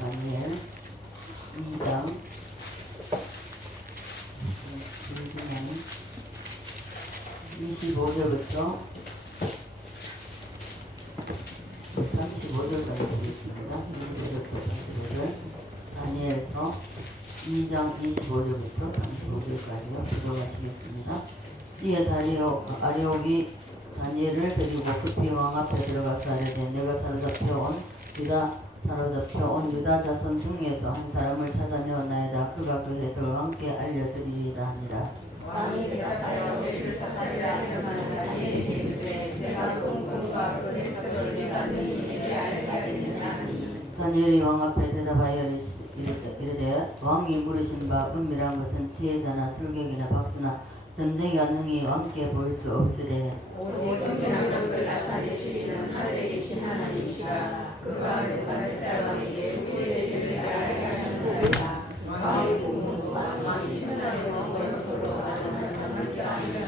다니엘 2장 25절부터 35절까지 보겠습니다. 25절부터 35절 다니엘서 2장 25절부터 35절까지요. 기도하시겠습니다. 이에 아리옥이 다니엘을 데리고 급히 왕 앞에 들어가서 아뢰되 내가 사로잡혀온 유다 자손 중에서 한 사람을 찾아내었나이다. 그가 그 해석을 함께 알려드리리다 하니라. 왕이 대답하여 우리를 사살이라 하면 다니엘에게 이르되 내가 본 꿈과 그 해석을 내가 너희에게 알게 하겠느냐. 다니엘이 왕 앞에 대답하여 이르되 왕이 물으신 바 은밀한 것은 지혜자나 술객이나 박수나 점쟁이가 능히 왕께 보일 수 없으되 오직 은밀한 것을 나타내시는 하늘에 계신 하나님이시라. 그가 느부갓네살 왕에게 우리의 일을 알게 하셨나이다. 왕의 꿈과 왕이 침상에서 서로 나타나서 함께 하니라.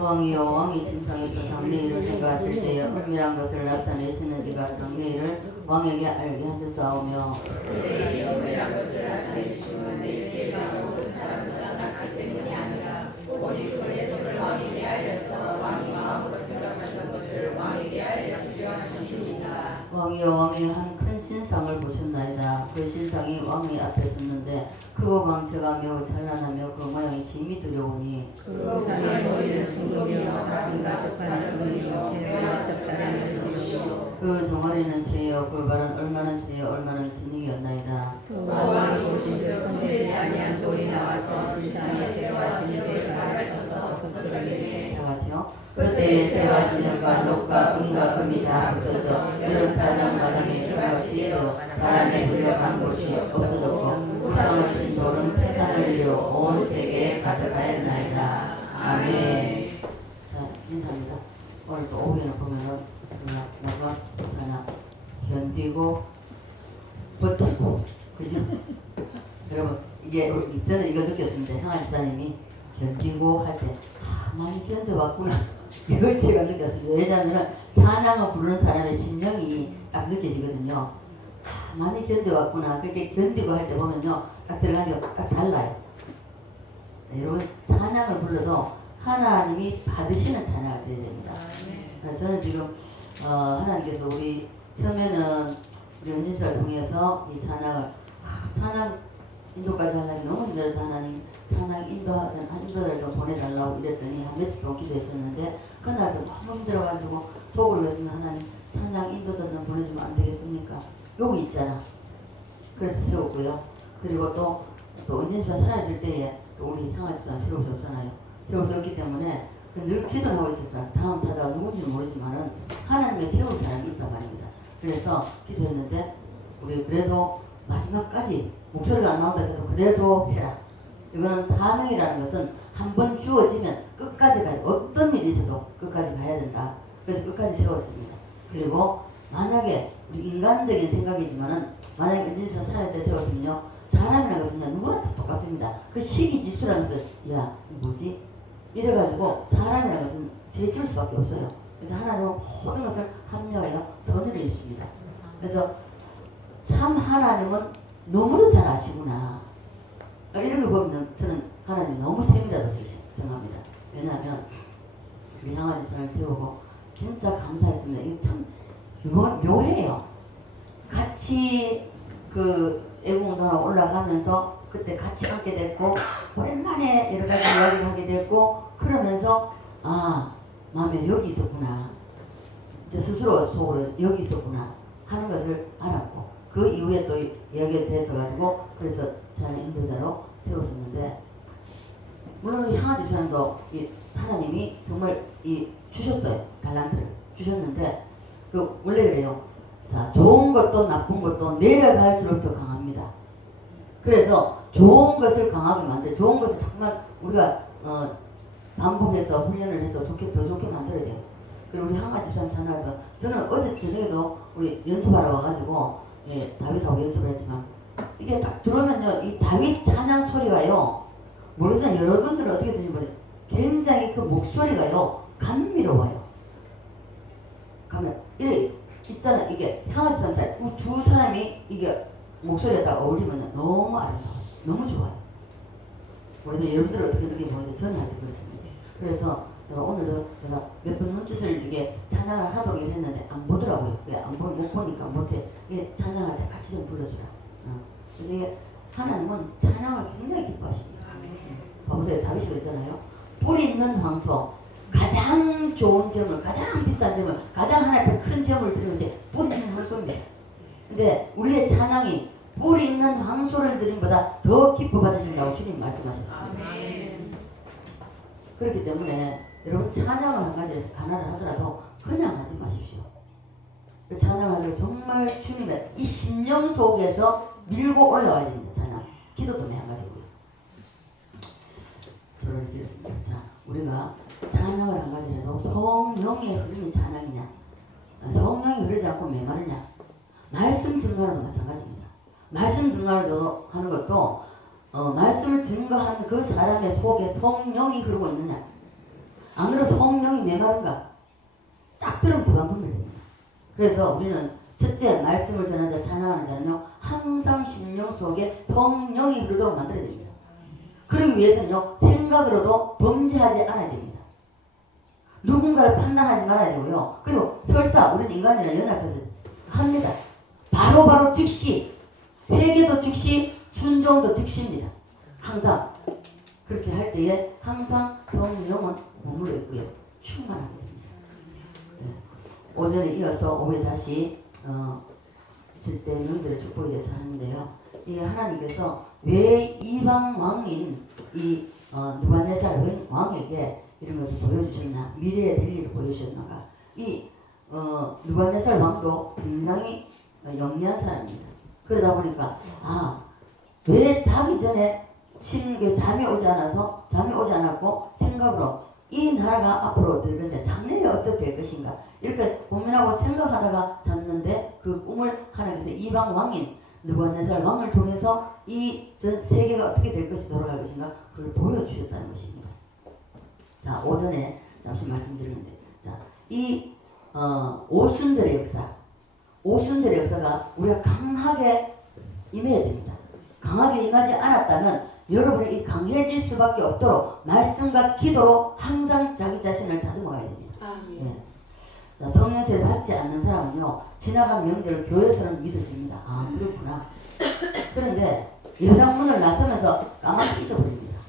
왕이 침상에서 장래일을 생각하실 때에 은밀한 것을 나타내시는 이가 장래일을 왕에게 알게 하셨사오며 그들이 은밀한 것을 나타내시면 내 지혜가 모든 사람보다 낫기 때문이 아니라 오직 그 해석을 왕에게 알려서 왕이 마음으로 생각하는 것을 왕에게 알려 주셨습니다. 왕이 한 큰 신상을 보셨나이다. 그 신상이 왕의 앞에 섰는데 크고 광채가 매우 찬란하며 그 모양이 심히 두려우니 그 우상에 보이는 순금이요 가슴과 뜻하는 금이요 배와 적사라는 것이요 그 종아리는 쇠요 그 발은 얼마나 쇠요 얼마나 진흙이었나이다. 왕이 보신 즉 손대지 아니한 돌이 나와서 신상의 쇠와 진흙을 가르쳐서 솟으리니 다같이요. 그때의 쇠와 진흙과 녹과 은과 금이 다 없어져 여름 타장 마당에 들어가시에도 바람에 불려간 곳이 없어졌고 우상을 신 돌은 태산을 이루어 온 세계에 가득하였나이다. 아멘. 자, 인사합니다. 오늘 또 오후에는 보면은 나도 sana 견디고 버티고 그죠? 여러분 이게 저는 이거 느꼈습니다. 향한 집사님이 견디고 할 때 많이 견뎌왔구나 이걸 제가 느꼈습니다. 왜냐하면 찬양을 부르는 사람의 심령이 딱 느껴지거든요. 많이 견뎌왔구나. 그렇게 견디고 할 때 보면요 딱 들어가는 게 딱 달라요. 네, 여러분 찬양을 불러도 하나님이 받으시는 찬양을 드려야 됩니다. 저는 지금 하나님께서 우리 처음에는 우리 은진사를 통해서 이 찬양 인도까지 하나님 너무 힘들어서 하나님 찬양 인도를 좀 보내달라고 이랬더니 한 며칠 동안 기도했었는데 그날 좀 너무 힘들어가지고 속으로 그랬으면 하나님 찬양 인도전 좀 보내주면 안 되겠습니까? 여기 있잖아. 그래서 세웠고요. 그리고 또 은진사 살아있을 때에 또 우리 향아집사는 세울 수 없잖아요. 세울 수 없기 때문에 늘 기도를 하고 있었어요. 다음 타자가 누군지는 모르지만은 하나님의 세울 사람이 있단 말입니다. 그래서 기도했는데 우리 그래도 마지막까지 목소리가 안 나온다 해도 그래도 해라. 이거는 사명이라는 것은 한 번 주어지면 끝까지 가야 돼. 어떤 일이 있어도 끝까지 가야 된다. 그래서 끝까지 세웠습니다. 그리고 만약에 우리 인간적인 생각이지만은 만약에 은진사 살아있을 때 세웠으면요 사람이라는 것은 누구나 다 똑같습니다. 그 시기 질투라는 것은 야 뭐지? 이래가지고 사람이라는 것은 제칠 수밖에 없어요. 그래서 하나님은 모든 것을 합리화하여 선을 이루십니다. 그래서 참 하나님은 너무도 잘 아시구나. 이런 걸 보면 저는 하나님이 너무 세밀하다고 생각합니다. 왜냐하면 우리 향아 집사를 세우고 진짜 감사했습니다. 이게 참 묘해요. 같이 그 애국운동하고 올라가면서 그때 같이 하게 됐고 오랜만에 여러 가지 이야기를 하게 됐고 그러면서 마음에 여기 있었구나. 저 스스로 속으로 여기 있었구나 하는 것을 알았고 그 이후에 또 이야기가 돼서가지고 그래서 저는 인도자로 세웠었는데 물론 향아 집사님도 하나님이 정말 주셨어요. 달란트를 주셨는데 그 원래 그래요. 자, 좋은 것도 나쁜 것도 내려갈수록 더 강합니다. 그래서 좋은 것을 강하게 만들어 좋은 것을 정말 우리가 반복해서 훈련을 해서 더 좋게 만들어야 돼요. 그리고 우리 향아 집사님 전화하면 저는 어제 저녁에도 우리 연습하러 와가지고 다윗하고 연습을 했지만 이게 딱 들어오면요 이 다윗 찬양 소리가요 모르지만 여러분들은 어떻게 들리면 굉장히 그 목소리가요 감미로워요. 이래 있잖아. 이게 향하지만 두 사람이 이게 목소리가 딱 어울리면 너무 아름다워요. 너무 좋아요. 그래서 여러분들 어떻게 느끼는지 모르겠는데 저는 아직 그렇습니다. 그래서 내가 오늘도 내가 몇 번 눈짓을 이게 찬양을 하도록 했는데 안 보더라고요. 못 보니까 못해. 이게 찬양할 때 같이 좀 불러주라. 그래서 이게 하나님은 찬양을 굉장히 기뻐하십니다. 보세요. 다윗이 그랬잖아요. 뿌리 있는 황소, 가장 좋은 점을, 가장 비싼 점을, 가장 하나님 큰 점을 드리는 게 뿌리 있는 황소입니다. 근데 우리의 찬양이 뿌리 있는 황소를 드림보다 더 기뻐 받으신다고 주님 말씀하셨습니다. 아멘. 그렇기 때문에 여러분 찬양을 한 가지 하나를 하더라도 그냥 하지 마십시오. 그 찬양을 정말 주님의 이 심령 속에서 밀고 올라와야 됩니다. 찬양. 기도도 마찬가지고요. 서로를 기렸습니다. 자, 우리가 찬양을 한 가지 해도 성령의 흐름이 찬양이냐, 성령이 흐르지 않고 메마르냐, 말씀 증거로도 마찬가지입니다. 말씀 증거를 하는 것도 말씀을 증거하는 그 사람의 속에 성령이 흐르고 있느냐, 안 그래도 성령이 메마른가 딱 들으면 그만 보면 됩니다. 그래서 우리는 첫째 말씀을 전하자 찬양하는 자는요 항상 심령 속에 성령이 흐르도록 만들어야 됩니다. 그러기 위해서는요 생각으로도 범죄하지 않아야 됩니다. 누군가를 판단하지 말아야 되고요. 그리고 설사 우리는 인간이랑 연약해서 합니다. 바로 즉시, 회개도 즉시, 순종도 즉시입니다. 항상 그렇게 할 때에 항상 성령은 머물러 있고요. 충만하게 됩니다. 네. 오전에 이어서 오후에 다시 질때 명절의 축복에 대해서 하는데요. 이게 하나님께서 왜 이방 왕인 이 느부갓네살 왕에게 이런 것을 보여주셨나, 미래에 될 일을 보여주셨나가. 이 느부갓네살 왕도 굉장히 영리한 사람입니다. 그러다 보니까 왜 자기 전에 잠이 오지 않았고 생각으로 이 나라가 앞으로 어떻게 될지, 장래에 어떻게 될 것인가 이렇게 고민하고 생각하다가 잤는데 그 꿈을 하나님께서 이방 왕인 느부갓네살 왕을 통해서 이 전 세계가 어떻게 될 것이 돌아갈 것인가 그걸 보여주셨다는 것입니다. 자, 오전에 잠시 말씀드렸는데, 자, 이 오순절의 역사가 우리가 강하게 임해야 됩니다. 강하게 임하지 않았다면 여러분이 이 강해질 수밖에 없도록 말씀과 기도로 항상 자기 자신을 다듬어가야 됩니다. 예. 자, 성령세를 받지 않는 사람은요 지나간 명절을 교회에서는 믿어집니다. 그렇구나. 그런데 예배당문을 나서면서 까맣게 잊어버립니다.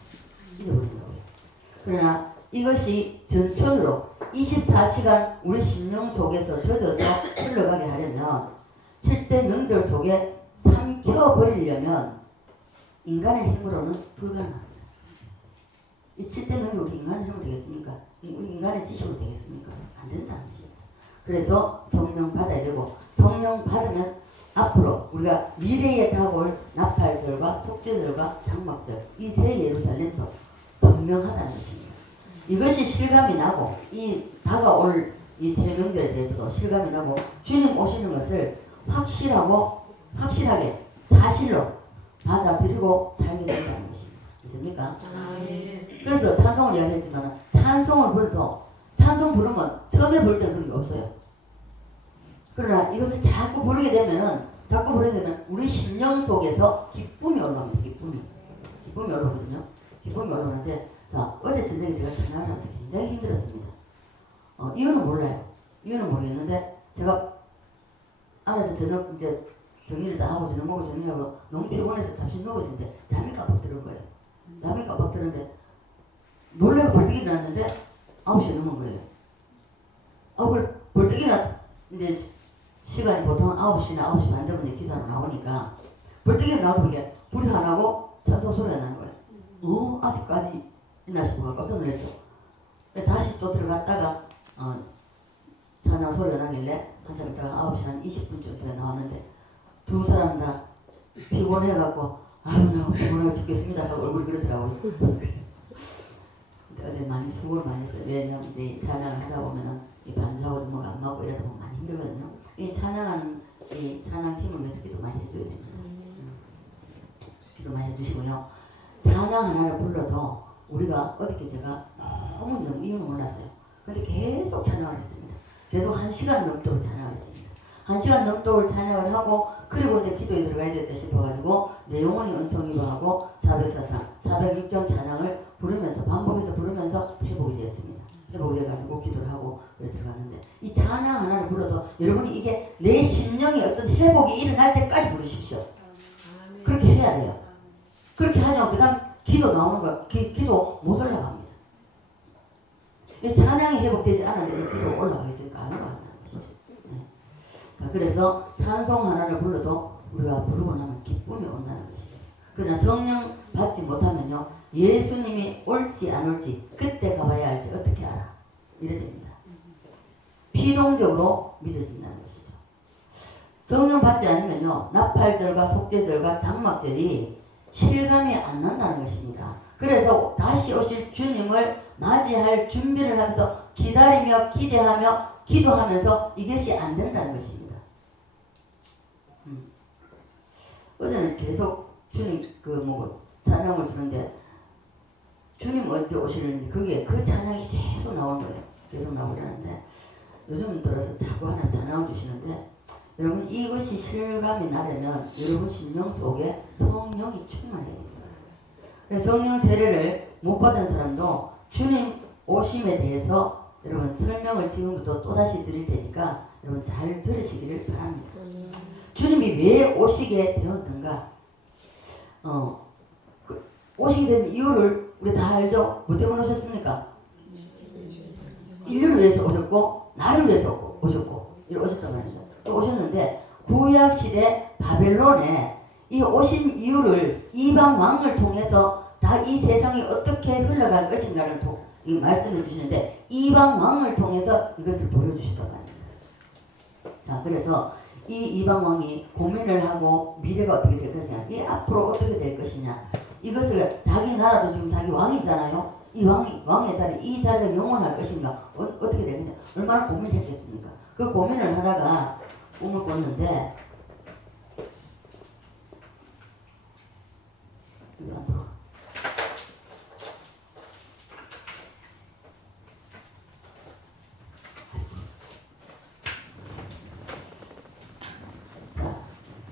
그러나 이것이 전천으로 24시간 우리 심령 속에서 젖어서 흘러가게 하려면 7대 명절 속에 삼켜버리려면 인간의 힘으로는 불가능합니다. 이 7대 명절 우리 인간의 힘으로 되겠습니까? 우리 인간의 지식으로 되겠습니까? 안 된다는 것입니다. 그래서 성령 받아야 되고, 성령 받으면 앞으로 우리가 미래에 다가올 나팔절과 속죄절과 장막절 이 세 예루살렘도 선명하다는 것입니다. 이것이 실감이 나고 이 다가올 이 세 명절에 대해서도 실감이 나고 주님 오시는 것을 확실하게 사실로 받아들이고 살게 된다는 것입니다. 있습니까? 그래서 찬송을 이야기했지만 찬송을 불러도 찬송 부르면 처음에 부를 때는 그런 게 없어요. 그러나 이것을 자꾸 부르게 되면 우리 심령 속에서 기쁨이 올라옵니다. 기쁨이 올라오거든요. 기쁨이 올라오는데, 자, 어제 저녁에 제가 찬양을 하면서 굉장히 힘들었습니다. 이유는 몰라요. 이유는 모르겠는데 제가 안에서 저녁 이제 정리를 다 하고 저녁 먹고 정리하고 너무 피곤해서 잠시 누워 있는데 잠이 깜빡 들은 거예요. 잠이 깜빡 들었는데 놀래고 벌떡 일어났는데 9시 넘은 거예요. 벌떡 일어났 이제 시간이 보통 9시나 9시 반 되면 기도하러 나오니까 벌떡 일어나도 이게 불이 하나고 찬송 소리가 나는 거예요. 아직까지 있나 싶어 깜짝 놀랐죠. 다시 또 들어갔다가 찬양 소리가 나길래 한참 있다가 9시 한 20분쯤 돼 나왔는데 두 사람 다 피곤해갖고 나 피곤해 죽겠습니다 하고 얼굴이 그러더라고요. 근데 어제 많이 수고를 많이 했어요. 왜냐면 이제 찬양을 하다 보면은 이 반주하고 뭐가 안 맞고 이러다 보면 많이 힘들거든요. 이 찬양팀을 위해서 기도 많이 해줘야 됩니다. 기도 많이 해주시고요. 찬양 하나를 불러도 우리가 어저께 제가 너무 이유는 몰랐어요. 근데 계속 찬양을 했습니다. 계속 1시간 넘도록 찬양을 했습니다. 1시간 넘도록 찬양을 하고 그리고 이제 기도에 들어가야 되겠다 싶어가지고 내 영혼이 은총이고 하고 404상 406장 찬양을 부르면서 반복해서 부르면서 회복이 되었습니다. 회복이 돼가지고 기도를 하고 그래 들어갔는데 이 찬양 하나를 불러도 여러분이 이게 내 심령이 어떤 회복이 일어날 때까지 부르십시오. 그렇게 해야 돼요. 그렇게 하죠. 그 다음 기도 나오는 거 기도 못 올라갑니다. 이 찬양이 회복되지 않았는데 기도 올라가 있으니까 안 올라간다는 것이죠. 네. 자, 그래서 찬송 하나를 불러도 우리가 부르고 나면 기쁨이 온다는 것이죠. 그러나 성령 받지 못하면요 예수님이 올지 안 올지 그때 가봐야 알지 어떻게 알아? 이래 됩니다. 피동적으로 믿어진다는 것이죠. 성령 받지 않으면요 나팔절과 속죄절과 장막절이 실감이 안 난다는 것입니다. 그래서 다시 오실 주님을 맞이할 준비를 하면서 기다리며 기대하며 기도하면서 이것이 안 된다는 것입니다. 어제는 계속 주님 찬양을 주는데 주님 언제 오시는지 그게 그 찬양이 계속 나오는 거예요. 계속 나오려는데 요즘 들어서 자꾸 하나님 찬양을 주시는데 여러분 이것이 실감이 나려면 여러분 심령 속에 성령이 충만해야 됩니다. 그래서 성령 세례를 못 받은 사람도 주님 오심에 대해서 여러분 설명을 지금부터 또다시 드릴 테니까 여러분 잘 들으시기를 바랍니다. 주님이 왜 오시게 되었는가? 오시게 된 이유를 우리 다 알죠? 뭐 때문에 오셨습니까? 인류를 위해서 오셨고 나를 위해서 오셨고 이렇게 오셨단 말이죠. 또 오셨는데 구약시대 바벨론에 이 오신 이유를 이방 왕을 통해서 다 이 세상이 어떻게 흘러갈 것인가를 이 말씀해 주시는데 이방 왕을 통해서 이것을 보여주시단 말입니다. 자, 그래서 이 이방 왕이 고민을 하고 미래가 어떻게 될 것이냐, 이 앞으로 어떻게 될 것이냐, 이것을 자기 나라도 지금 자기 왕이잖아요. 이 왕의 자리, 이 자리가 영원할 것인가, 어떻게 될 것인가, 얼마나 고민했겠습니까? 그 고민을 하다가 꿈을 꿨는데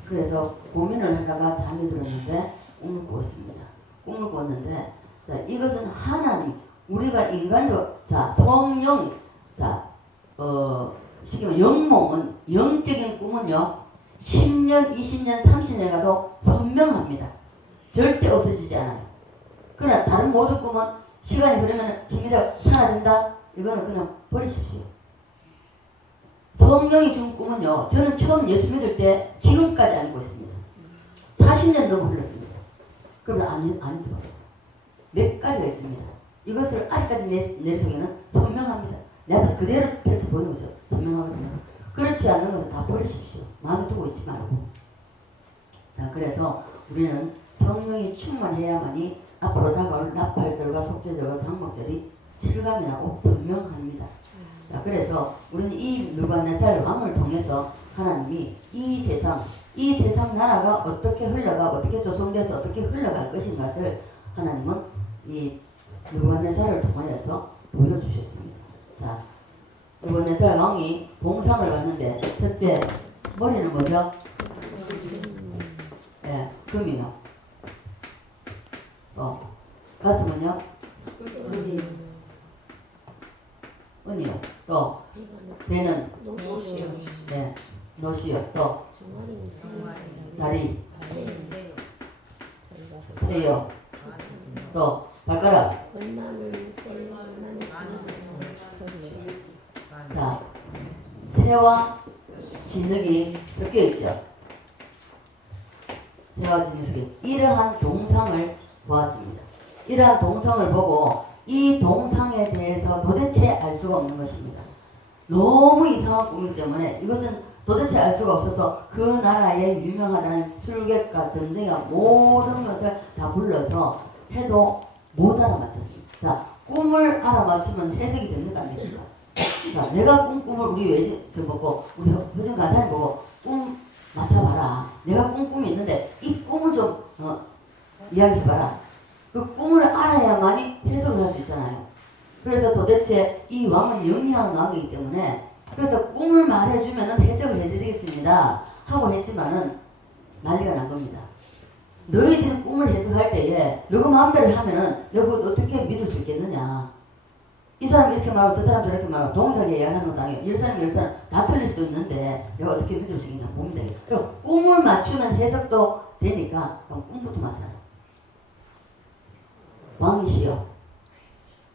그래서 고민을 하다가 잠이 들었는데 꿈을 꿨습니다. 꿈을 꿨는데 자, 이것은 하나님 우리가 인간적 성령 시키면 영몽은 영적인 꿈은요 10년, 20년, 30년 가도 선명합니다. 절대 없어지지 않아요. 그러나 다른 모든 꿈은 시간이 흐르면 힘이 사라진다? 이거는 그냥 버리십시오. 성령이 준 꿈은요 저는 처음 예수 믿을 때 지금까지 알고 있습니다. 40년 넘어 흘렀습니다. 그러면 안 잊어버려요. 몇 가지가 있습니다. 이것을 아직까지 내 속에는 선명합니다. 내 앞에서 그대로 펼쳐보는 것이 선명하거든요. 그렇지 않는 것은 다 버리십시오. 마음에 두고 있지 말고. 자, 그래서 우리는 성령이 충만해야만이 앞으로 다가올 나팔절과 속죄절과 장막절이 실감이 나고 선명합니다. 자, 그래서 우리는 이 느부갓네살 왕을 통해서 하나님이 이 세상 나라가 어떻게 흘러가 어떻게 조성돼서 어떻게 흘러갈 것인가를 하나님은 이 느부갓네살을 통하여서 보여주셨습니다. 자, 느부갓네살 왕이 봉상을 받는데 첫째 머리는 뭐죠? 네, 금이요. 가슴은요? 은이요. 또 배는 네, 노시요. 또 다리 새요. 또 발가락. 자, 새와 진흙이 섞여 있죠. 새와 진흙이 섞여. 이러한 동상을 보았습니다. 이러한 동상을 보고 이 동상에 대해서 도대체 알 수가 없는 것입니다. 너무 이상한 꿈이기 때문에 이것은 도대체 알 수가 없어서 그 나라의 유명하다는 술객과 전쟁과 모든 것을 다 불러서 해도 못 알아맞혔습니다. 자, 꿈을 알아맞추면 해석이 됩니까? 안 됩니까? 자, 내가 꿈을 우리 우리 효준 가사님 보고 꿈 맞춰봐라. 내가 꿈이 있는데 이 꿈을 좀 이야기해봐라. 그 꿈을 알아야만이 해석을 할 수 있잖아요. 그래서 도대체 이 왕은 영리한 왕이기 때문에 그래서 꿈을 말해주면은 해석을 해드리겠습니다 하고 했지만은 난리가 난 겁니다. 너희들 꿈을 해석할 때에 너가 마음대로 하면은 너가 어떻게 믿을 수 있겠느냐. 이 사람 이렇게 말하고 저 사람 저렇게 말하고 동일하게 이야기하는 거 당해. 10사람 10사람 다 틀릴 수도 있는데 내가 어떻게 믿을 수 있겠냐 봅니다. 그럼 꿈을 맞추면 해석도 되니까 그럼 꿈부터 맞아요. 왕이시여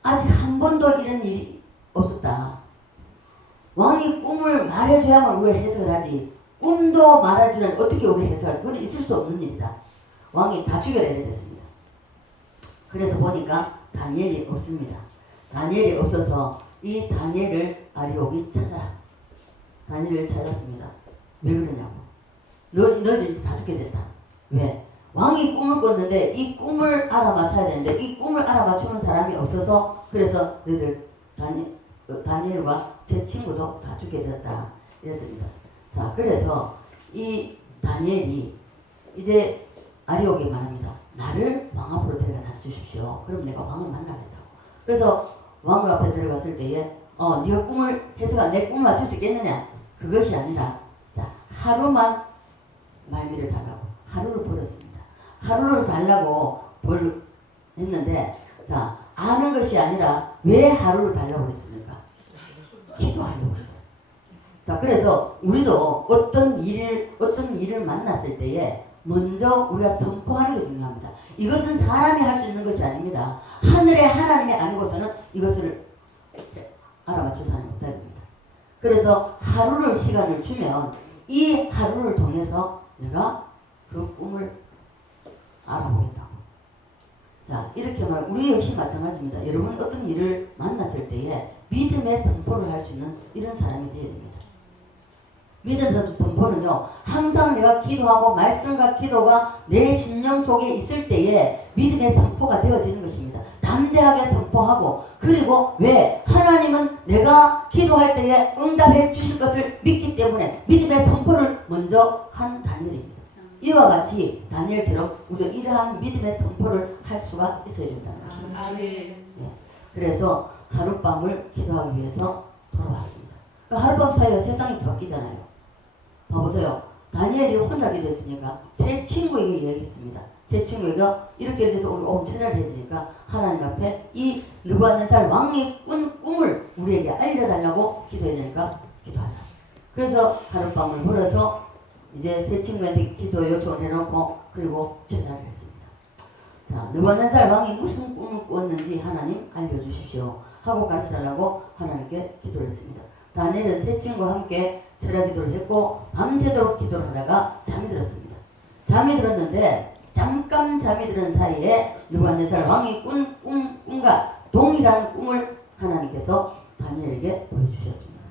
아직 한 번도 이런 일이 없었다. 왕이 꿈을 말해줘야만 우리가 해석을 하지. 꿈도 말해주면 어떻게 우리가 해석할지. 그건 있을 수 없는 일이다. 왕이 다 죽여내야 됐습니다. 그래서 보니까 다니엘이 없습니다. 다니엘이 없어서 이 다니엘을 아리옥이 찾아라. 다니엘을 찾았습니다. 왜 그러냐고. 너희들이 다 죽게 됐다. 왜? 왕이 꿈을 꿨는데 이 꿈을 알아맞혀야 되는데 이 꿈을 알아맞추는 사람이 없어서 그래서 너희들 다니엘과 세 친구도 다 죽게 되었다. 이랬습니다. 자, 그래서 이 다니엘이 이제 아리옥에 말합니다. 나를 왕 앞으로 데려다 주십시오. 그럼 내가 왕을 만나겠다고. 그래서 왕을 앞에 데려갔을 때에 네가 꿈을 해서가 내 꿈을 맞출 수 있겠느냐? 그것이 아니라 자 하루만 말미를 달라고 하루를 벌었습니다. 하루를 달라고 했는데 자 아는 것이 아니라 왜 하루를 달라고 했습니까? 기도하려고 했죠. 자 그래서 우리도 어떤 일을 만났을 때에 먼저 우리가 선포하는 게 중요합니다. 이것은 사람이 할 수 있는 것이 아닙니다. 하늘의 하나님이 아니고서는 이것을 알아맞출 사람이 없다 됩니다. 그래서 하루를 시간을 주면 이 하루를 통해서 내가 그 꿈을 알아보겠다고. 자 이렇게 말하면 우리 역시 마찬가지입니다. 여러분 어떤 일을 만났을 때에 믿음의 선포를 할 수 있는 이런 사람이 되어야 됩니다. 믿음의 선포는요 항상 내가 기도하고 말씀과 기도가 내 심령 속에 있을 때에 믿음의 선포가 되어지는 것입니다. 담대하게 선포하고 그리고 왜? 하나님은 내가 기도할 때에 응답해 주실 것을 믿기 때문에 믿음의 선포를 먼저 한 다니엘입니다. 이와 같이 다니엘처럼 우리도 이러한 믿음의 선포를 할 수가 있어야 된다는 것입니다. 예. 그래서 하룻밤을 기도하기 위해서 돌아왔습니다. 그러니까 하룻밤 사이에 세상이 바뀌잖아요. 봐보세요. 다니엘이 혼자 기도했으니까 세 친구에게 이야기했습니다. 세 친구가 이렇게 돼서 우리 엄천을 해드니까 하나님 앞에 이 느부갓네살 왕이 꾼 꿈을 우리에게 알려달라고 기도해야 되니까 기도하자. 그래서 하룻밤을 벌어서 이제 세 친구한테 기도 요청을 해놓고 그리고 전화를 했습니다. 자, 느부갓네살 왕이 무슨 꿈을 꿨는지 하나님 알려주십시오 하고 같이 달라고 하나님께 기도를 했습니다. 다니엘은 세 친구와 함께 철야 기도를 했고 밤새도록 기도를 하다가 잠이 들었습니다. 잠이 들었는데 잠깐 잠이 들은 사이에 느부갓네살 왕이 꾼 꿈과 동일한 꿈을 하나님께서 다니엘에게 보여주셨습니다.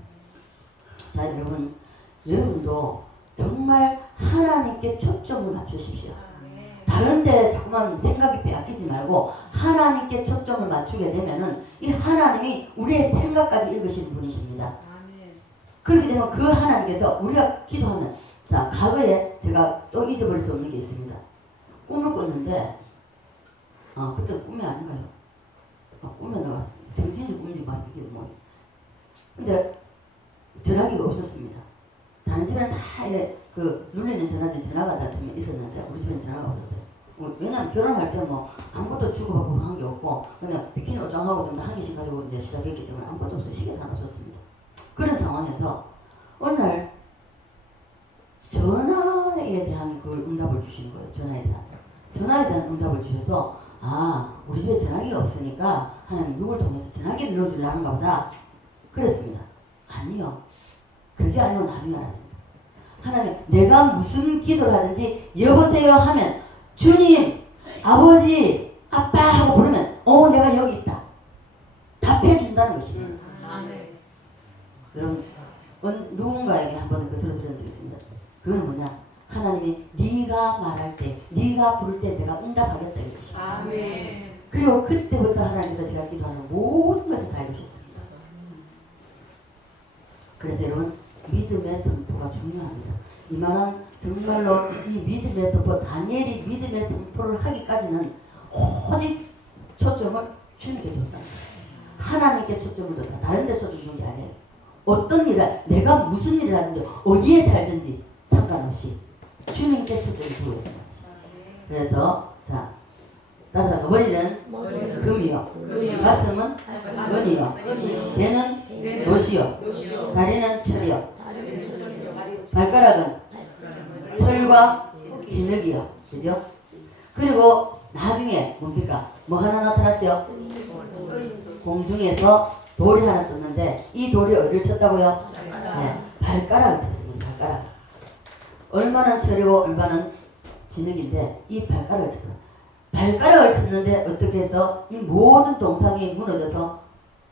자 여러분, 여러분도 정말 하나님께 초점을 맞추십시오. 다른 데 자꾸만 생각이 빼앗기지 말고 하나님께 초점을 맞추게 되면은 이 하나님이 우리의 생각까지 읽으시는 분이십니다. 그렇게 되면 그 하나님께서 우리가 기도하면 자 과거에 제가 또 잊어버릴 수 없는 게 있습니다. 꿈을 꿨는데 그때 꿈이 아닌가요? 꿈에 내가 생신지 꿈인지 막 이게 뭐 근데 전화기가 없었습니다. 다른 집에는 다 그 눌리는 전화가 다 있었는데 우리 집에는 전화가 없었어요. 왜냐면 결혼할 때 뭐 아무것도 주고받고 한 게 없고 그냥 비키니 옷장하고 좀 한 개씩 가지고 이제 시작했기 때문에 아무것도 없어요. 시계도 하나 없었습니다. 그런 상황에서 어느 날 전화에 대한 그 응답을 주신 거예요. 전화에 대한 응답을 주셔서 우리 집에 전화기가 없으니까 하나님 누굴 통해서 전화기를 넣어주려는가 보다 그랬습니다. 아니요. 그게 아니고 나중에 알았습니다. 하나님 내가 무슨 기도를 하든지 여보세요 하면 주님, 아버지, 아빠 하고 부르면 내가 여기 있다. 답해 준다는 것입니다. 여러분 누군가에게 한번 그 소리 들은 적이 있습니다. 그건 뭐냐? 하나님이 네가 말할 때, 네가 부를 때 내가 응답하겠다 이것입니다. 아멘. 그리고 그때부터 하나님께서 제가 기도하는 모든 것을 다 이루셨습니다. 그래서 여러분 믿음의 선포가 중요합니다. 이만한 정말로 이 믿음의 선포, 다니엘이 믿음의 선포를 하기까지는 오직 초점을 주님께 뒀다. 하나님께 초점을 뒀다. 다른 데 초점 둔 게 아니에요. 어떤 일을, 내가 무슨 일을 하든지 어디에 살든지 상관없이 주님께 초점을 두어야 된다. 그래서 자, 따라서 머리는 금이요, 가슴은 은이요, 배는 노시요, 다리는 철이요, 발가락은 철과 진흙이요. 그죠? 그리고 나중에 뭡니까? 뭐 하나 나타났죠? 공중에서 돌이 하나 떴는데 이 돌이 어디를 쳤다고요? 네, 발가락을 쳤습니다. 발가락. 얼마나 철이고 얼마나 진흙인데 이 발가락을 쳤다. 발가락을 쳤는데 어떻게 해서 이 모든 동상이 무너져서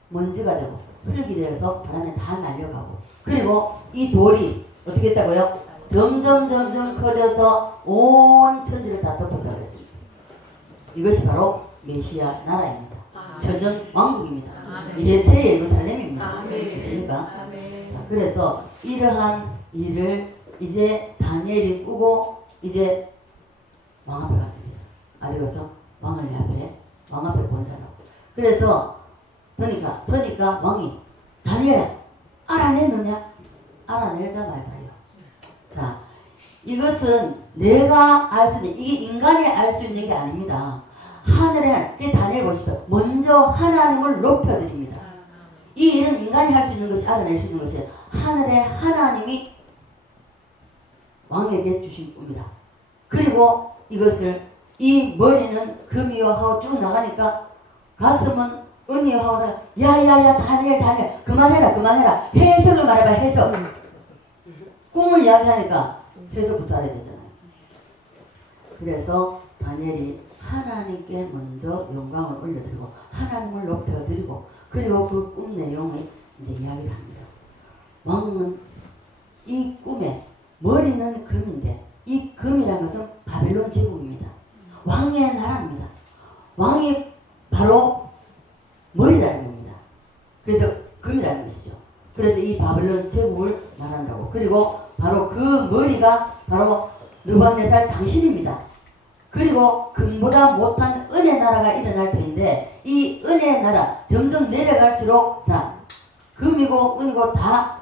먼지가 되고 흙이 되어서 바람에 다 날려가고, 그리고 이 돌이 어떻게 했다고요? 점점 커져서 온 천지를 다 덮었다고 했습니다. 이것이 바로 메시아 나라입니다. 천년 왕국입니다. 이게 새 예루살렘입니다. 됐습니까? 자, 그래서 이러한 일을 이제 다니엘이 꾸고 이제 왕 앞에 갔습니다. 아리고서 왕 앞에 본다라고. 그래서 서니까 왕이 다니엘아 알아내느냐? 알아낼까 말까요? 자, 이것은 내가 알 수 있는, 이게 인간이 알 수 있는 게 아닙니다. 하늘에, 다니엘 보십시오. 먼저 하나님을 높여드립니다. 이 일은 인간이 할 수 있는 것이, 알아낼 수 있는 것이 하늘에 하나님이 왕에게 주신 꿈이라. 그리고 이것을, 이 머리는 금이요 하고 쭉 나가니까 가슴은 은이요 하고, 야야야 다니엘 그만해라 해석을 말해봐. 해석. 꿈을 이야기하니까 해석부터 알아야 되잖아요. 그래서 다니엘이 하나님께 먼저 영광을 올려드리고 하나님을 높여드리고, 그리고 그 꿈 내용을 이제 이야기를 합니다. 왕은 이 꿈에 머리는 금인데, 이 금이라는 것은 바벨론 제국입니다. 왕의 나라입니다. 왕이 바로 머리라는 겁니다. 그래서 금이라는 것이죠. 그래서 이 바벨론 제국을 말한다고. 그리고 바로 그 머리가 바로 느부갓네살 당신입니다. 그리고 금보다 못한 은혜 나라가 일어날 터인데, 이 은혜 나라 점점 내려갈수록, 자, 금이고 은이고 다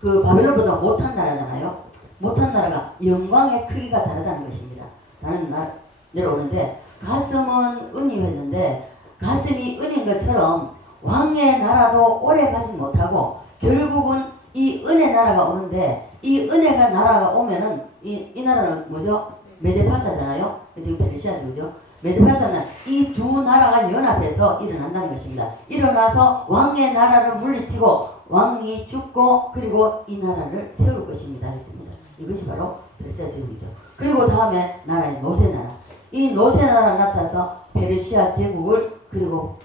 그 바벨론보다 못한 나라잖아요. 못한 나라가 영광의 크기가 다르다는 것입니다. 다른 나라 내려오는데, 가슴은 은이었는데 가슴이 은인 것처럼 왕의 나라도 오래 가지 못하고 결국은 이 은혜 나라가 오는데, 이 은혜가 나라가 오면은 이 나라는 뭐죠? 메데파사잖아요. 지금 페르시아죠, 그죠? 메데파사는 이 두 나라가 연합해서 일어난다는 것입니다. 일어나서 왕의 나라를 물리치고 왕이 죽고 그리고 이 나라를 세울 것입니다 했습니다. 이것이 바로 페르시아 제국이죠. 그리고 다음에 나라의 노세나라. 이 노세나라 나타나서 페르시아 제국을 그리고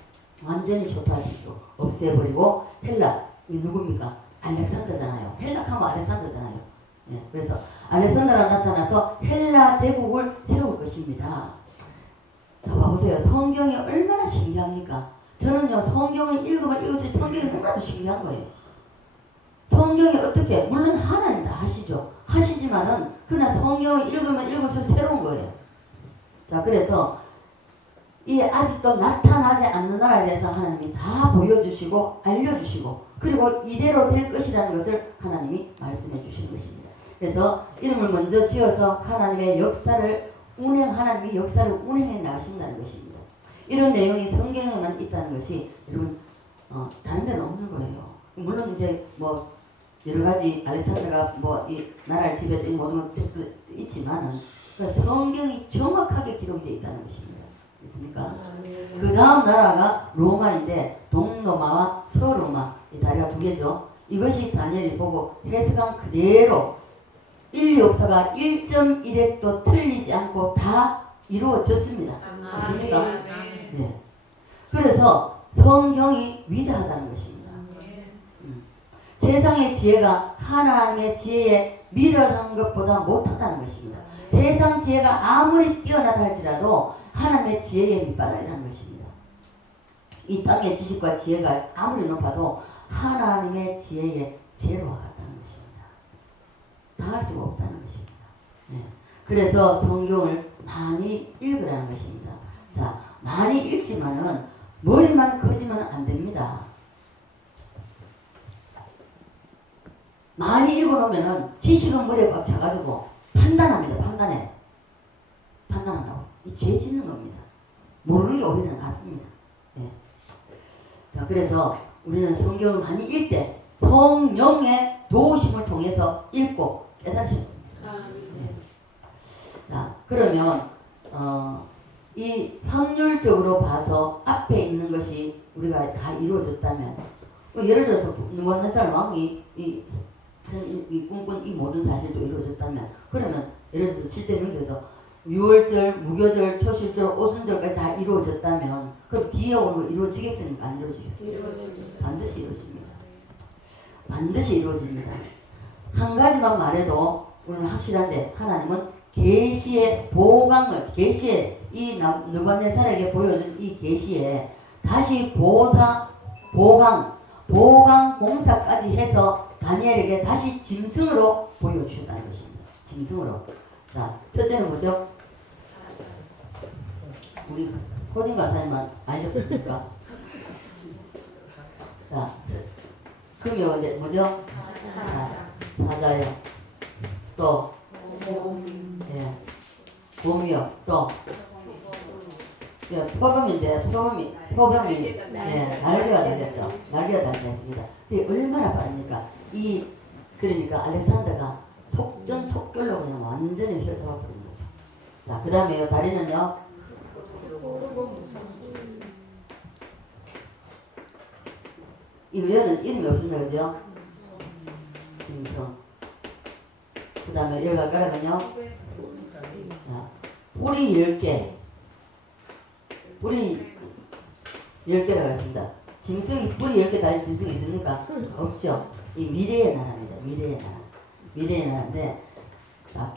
완전히 초토화시키고 없애버리고, 헬라, 이 누굽니까? 알렉산더잖아요. 헬라하면 알렉산더잖아요. 예, 그래서 알렉산더가 나타나서 헬라 제국을 세울 것입니다. 자, 봐보세요. 성경이 얼마나 신기합니까? 저는요, 성경을 읽으면 읽을수록 성경이 너무나도 신기한 거예요. 성경이 어떻게, 물론 하나님 다 하시지만은 그러나 성경을 읽으면 읽을수록 새로운 거예요. 자, 그래서 이 아직도 나타나지 않는 나라에 대해서 하나님이 다 보여주시고 알려주시고, 그리고 이대로 될 것이라는 것을 하나님이 말씀해 주시는 것입니다. 그래서 이름을 먼저 지어서 하나님의 역사를 하나님이 역사를 운행해 나가신다는 것입니다. 이런 내용이 성경에만 있다는 것이 여러분 다른 데는 없는 거예요. 물론 이제 뭐 여러 가지 알렉산더가 뭐 이 나라를 지배했던 모든 책도 있지만은 성경이 정확하게 기록되어 있다는 것입니다. 있습니까? 그 다음 나라가 로마인데, 동로마와 서로마, 이 다리가 두 개죠. 이것이 다니엘이 보고 해석한 그대로 인류 역사가 1.1획도 틀리지 않고 다 이루어졌습니다. 맞습니까? 네. 그래서 성경이 위대하다는 것입니다. 세상의 지혜가 하나님의 지혜에 미련한 것보다 못하다는 것입니다. 세상 지혜가 아무리 뛰어나다 할지라도 하나님의 지혜의 밑바닥이라는 것입니다. 이 땅의 지식과 지혜가 아무리 높아도 하나님의 지혜의 제로와 같다는 것입니다. 다 할 수가 없다는 것입니다. 네. 그래서 성경을 많이 읽으라는 것입니다. 많이 읽지만은 머리만 커지면 안 됩니다. 많이 읽어놓으면은 지식은 머리에 꽉 차가지고 판단합니다. 판단한다고. 이 죄 짓는 겁니다. 모르는 게 오히려 낫습니다. 예. 자, 그래서 우리는 성경을 많이 읽을 때 성령의 도우심을 통해서 읽고 깨달으셔야 됩니다. 예. 자, 그러면 이 확률적으로 봐서 앞에 있는 것이 우리가 다 이루어졌다면, 예를 들어서 느부갓네살 왕이 이 꿈꾼 이 모든 사실도 이루어졌다면, 그러면 예를 들어서 7대 명제에서 유월절, 무교절, 초실절, 오순절까지 다 이루어졌다면, 그럼 뒤에 오는 거 이루어지겠습니까? 안 이루어지겠습니까? 반드시 이루어집니다. 반드시 이루어집니다. 한 가지만 말해도 우리는 확실한데, 하나님은 계시의 보강을, 계시의 이 느부갓네살에게 보여준 이 계시에 다시 보강 공사까지 해서 다니엘에게 다시 짐승으로 보여주셨다는 것입니다. 짐승으로. 자, 첫째는 뭐죠? 우리 호진 가사님만 아셨습니까? 자, 그러면 이제 뭐죠? 사자요. 또 예, 곰이요. 또 예, 표범인데 표범이 예, 날개가 달렸죠. 날개가 달렸습니다. 그게 얼마나 빠릅니까? 그러니까 알렉산더가 속전속결로 그냥 완전히 휘어잡아 버린 거죠. 자, 그 다음에요. 다리는요. 이 의원은 이름이 없습니다. 그죠? 짐승. 그 다음에 열 발가락은요. 뿌리 10개. 뿌리 10개라고 했습니다. 짐승이 뿌리 10개 달린 짐승이 있습니까? 없죠. 이 미래의 나라입니다. 미래의 나라인데,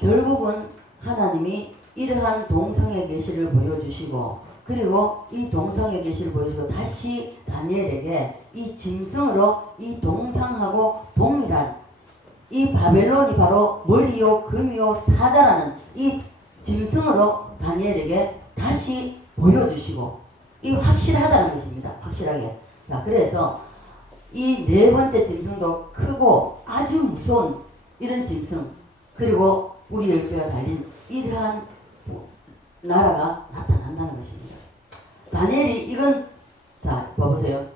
결국은 하나님이 이러한 동상의 계시를 보여주시고, 그리고 이 동상의 계시를 보여주시고 다시 다니엘에게 이 짐승으로 이 동상하고 동일한 이 바벨론이 바로 머리요 금이요 사자라는 이 짐승으로 다니엘에게 다시 보여주시고, 이 확실하다는 것입니다. 확실하게. 자, 그래서 이 네 번째 짐승도 크고 아주 무서운 이런 짐승, 그리고 우리 10개가 달린 이러한 나라가 나타난다는 것입니다. 다니엘이 자, 봐보세요.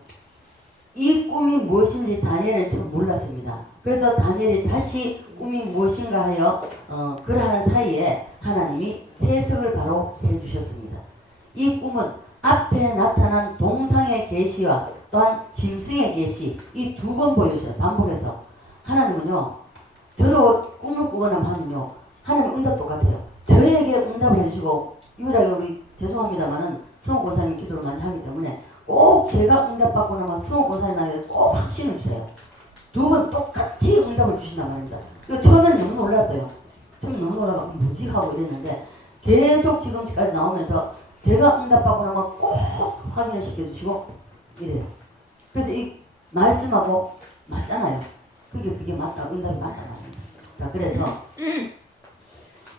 이 꿈이 무엇인지 다니엘은 처음 몰랐습니다. 그래서 다니엘이 다시 꿈이 무엇인가 하여 그러하는 사이에 하나님이 해석을 바로 해주셨습니다. 이 꿈은 앞에 나타난 동상의 계시와 또한 짐승의 계시, 이 두 번 보여주셔요. 반복해서. 하나님은요, 저도 꿈을 꾸거나 하면요, 하나님 응답 똑같아요. 저에게 응답을 해주시고, 유일하게 우리 죄송합니다만은 승호 고사님 기도를 많이 하기 때문에 꼭 제가 응답받고 나면 승호 고사님에게 꼭 확신을 주세요. 두 번 똑같이 응답을 주신단 말입니다. 처음에는 너무 놀랐어요. 처음 너무 놀라서 뭐지 하고 이랬는데, 계속 지금까지 나오면서 제가 응답받고 나면 꼭 확인을 시켜주시고 이래요. 그래서 이 말씀하고 맞잖아요. 그게 맞다, 응답이 맞다 말입니다. 자, 그래서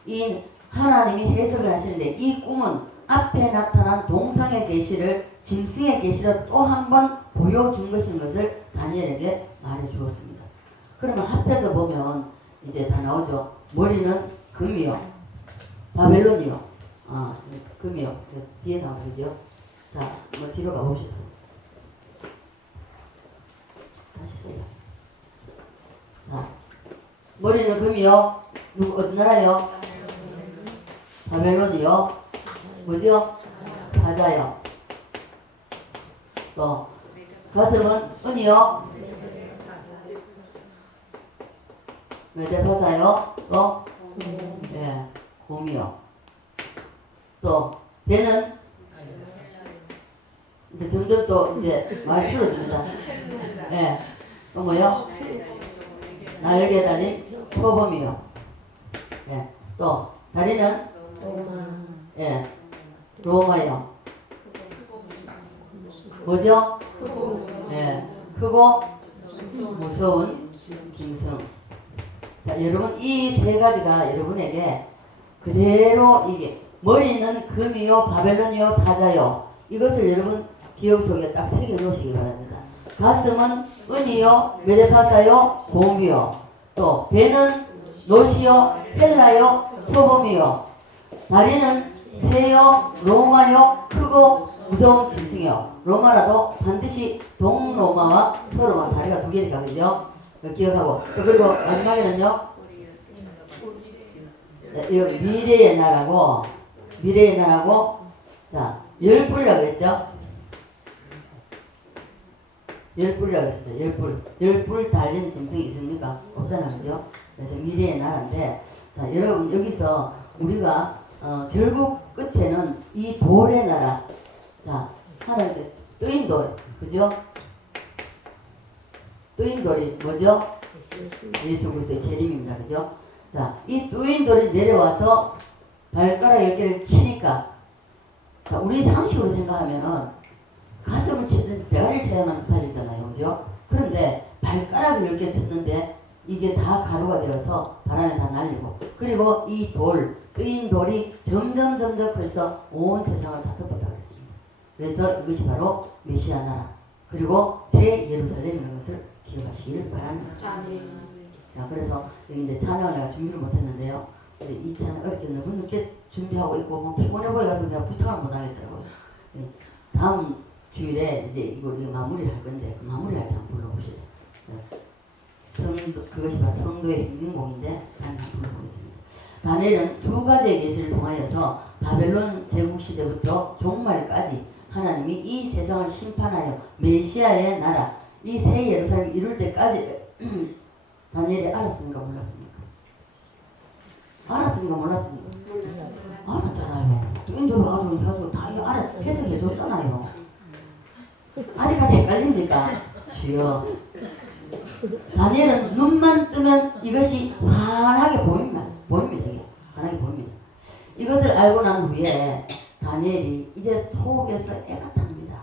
이 하나님이 해석을 하시는데, 이 꿈은 앞에 나타난 동상의 계시를 짐승의 계시로 또 한 번 보여준 것인 것을 다니엘에게 말해 주었습니다. 그러면 합해서 보면 이제 다 나오죠. 머리는 금이요, 바벨론이요, 금이요. 뒤에 나오죠. 자, 뒤로 가봅시다. 다시 써요. 자, 머리는 금이요. 어떤 나라요? 바벨론이요. 뭐죠? 사자요. 또 가슴은 은이요. 메데파사요. 또 예, 곰이요. 또 배는 이제 점점 또 이제 많이 줄어듭니다. 예, 또 뭐요? 날개 달린 표범이요. 예, 또 다리는 예, 로마요. 뭐죠? 예, 크고 무서운 짐승. 자, 여러분 이 세 가지가 여러분에게 그대로 이게 머리는 금이요 바벨론이요 사자요. 이것을 여러분 기억 속에 딱 새겨 놓으시기 바랍니다. 가슴은 은이요 메데파사요 곰이요. 또 배는 노시요 헬라요 표범이요. 다리는 새요 로마요 크고 무서운 짐승이요. 로마라도 반드시 동로마와 서로마 다리가 두 개니까 그죠? 기억하고 그리고 마지막에는요 미래의 나라고 자 열뿔이라고 그랬죠? 열뿔이라고 했어요. 열뿔 달린 짐승이 있습니까? 없잖아 그죠? 그래서 미래의 나라인데 자 여러분 여기서 우리가 결국 끝에는 이 돌의 나라 자 하나님께 뜨인 돌 그죠? 뜨인 돌이 뭐죠? 예수 그리스도의 재림입니다. 그죠? 자, 이 뜨인 돌이 내려와서 발가락 10개를 치니까 자, 우리 상식으로 생각하면은 가슴을 치든 대가리를 쳐야만 부서지잖아요. 그죠? 그런데 발가락을 10개 쳤는데 이게 다 가루가 되어서 바람에 다 날리고 그리고 이 돌, 뜨인 돌이 점점 커서 온 세상을 다 덮었다고 했습니다. 그래서 이것이 바로 메시아 나라 그리고 새 예루살렘이라는 것을 기억하시길 바랍니다. 아멘. 자, 그래서 여기 이제 찬양을 내가 준비를 못했는데요. 근데 이 찬양 어렵게 너무 늦게 준비하고 있고 뭐 피곤해 보여가지고 내가 부탁을 못하겠더라고요. 다음 주일에 이제 이거 마무리를 할 건데 그 마무리할 때 한번 불러봅시다. 그것이 바로 성도의 행진곡인데 한번 불러보겠습니다. 다니엘은 두 가지의 계시를 통하여서 바벨론 제국 시대부터 종말까지 하나님이 이 세상을 심판하여 메시아의 나라 이 새 예루살렘 이룰 때까지 다니엘이 알았습니까? 몰랐습니까? 알았습니까? 몰랐습니까? 알았잖아요. 인도로 가지고 다 해석해 줬잖아요. 아직까지 헷갈립니까? 주여. 다니엘은 눈만 뜨면 이것이 환하게 보입니다. 이게. 환하게 보입니다. 이것을 알고 난 후에 다니엘이 이제 속에서 애가 탑니다.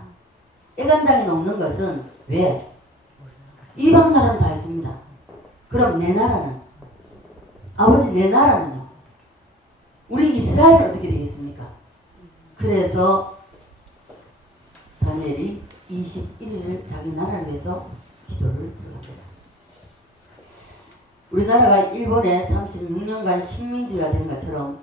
애간장이 녹는 것은 왜? 이방 나라는 다 했습니다. 그럼 내 나라는? 아버지 내 나라는요? 우리 이스라엘은 어떻게 되겠습니까? 그래서 다니엘이 21일을 자기 나라를 위해서 기도를 들어갑니다. 우리나라가 일본에 36년간 식민지가 된 것처럼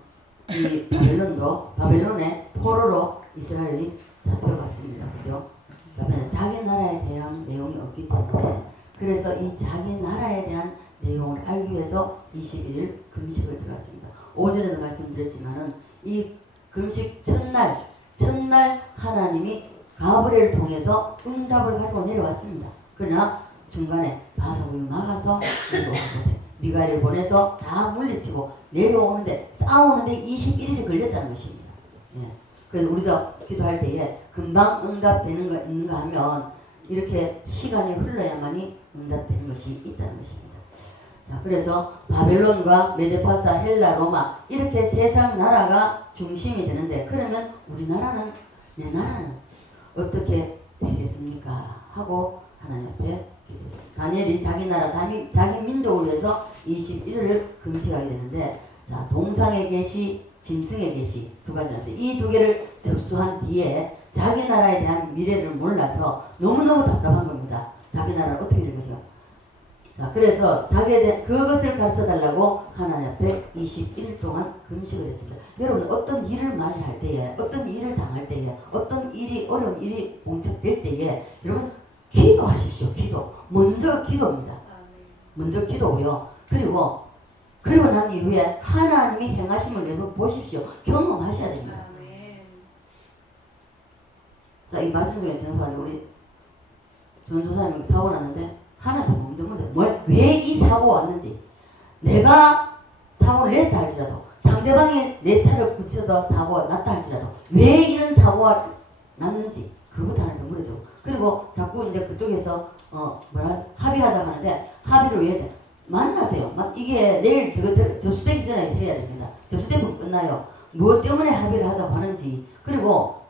이 바벨론도 바벨론의 포로로 이스라엘이 잡혀갔습니다. 그죠? 그러면 자기 나라에 대한 내용이 없기 때문에 그래서 이 자기 나라에 대한 내용을 알기 위해서 21일 금식을 들어갔습니다. 오전에도 말씀드렸지만은 이 금식 첫날 하나님이 가브리엘을 통해서 응답을 가지고 내려왔습니다. 그러나 중간에 바사국이 막아서 내려오는데 미가엘을 보내서 다 물리치고 내려오는데 싸우는데 21일이 걸렸다는 것입니다. 예. 그래서 우리가 기도할 때에 금방 응답되는 거 있는가 하면 이렇게 시간이 흘러야만이 응답되는 것이 있다는 것입니다. 자, 그래서 바벨론과 메데파사, 헬라, 로마 이렇게 세상 나라가 중심이 되는데 그러면 우리나라는 내 나라는 어떻게 되겠습니까? 하고 하나님 앞에 기도했습니다. 다니엘이 자기 나라, 자기 민족을 위해서 21일을 금식하게 되는데 자, 동상의 계시, 짐승의 계시 두 가지인데 이 두 개를 접수한 뒤에 자기 나라에 대한 미래를 몰라서 너무너무 답답한 겁니다. 자기 나라는 어떻게 될 것인가. 자, 그래서 자기에 대한 그것을 가르쳐 달라고 하나님 앞에 21일 동안 금식을 했습니다. 여러분 어떤 일을 많이 할 때에 어떤 일을 당할 때에 어떤 일이 어려운 일이 봉착될 때에 여러분 기도하십시오. 기도. 먼저 기도입니다. 먼저 기도고요. 그리고 난 이후에 하나님이 행하심을 여러분 보십시오. 경험하셔야 됩니다. 자, 이 말씀 중에 전도사님 우리 전도사님이 사고 났는데 하나님 먼저 왜 이 사고가 왔는지 내가 사고를 냈다 할지라도 상대방이 내 차를 붙여서 사고가 났다 할지라도 왜 이런 사고가 났는지 그부터 하나님 물어도 그리고 자꾸 이제 그쪽에서 합의하자 하는데 합의를 왜 해야 돼? 만나세요. 이게 내일 접수되기 전에 해야 됩니다. 접수되면 끝나요. 무엇 때문에 합의를 하자고 하는지 그리고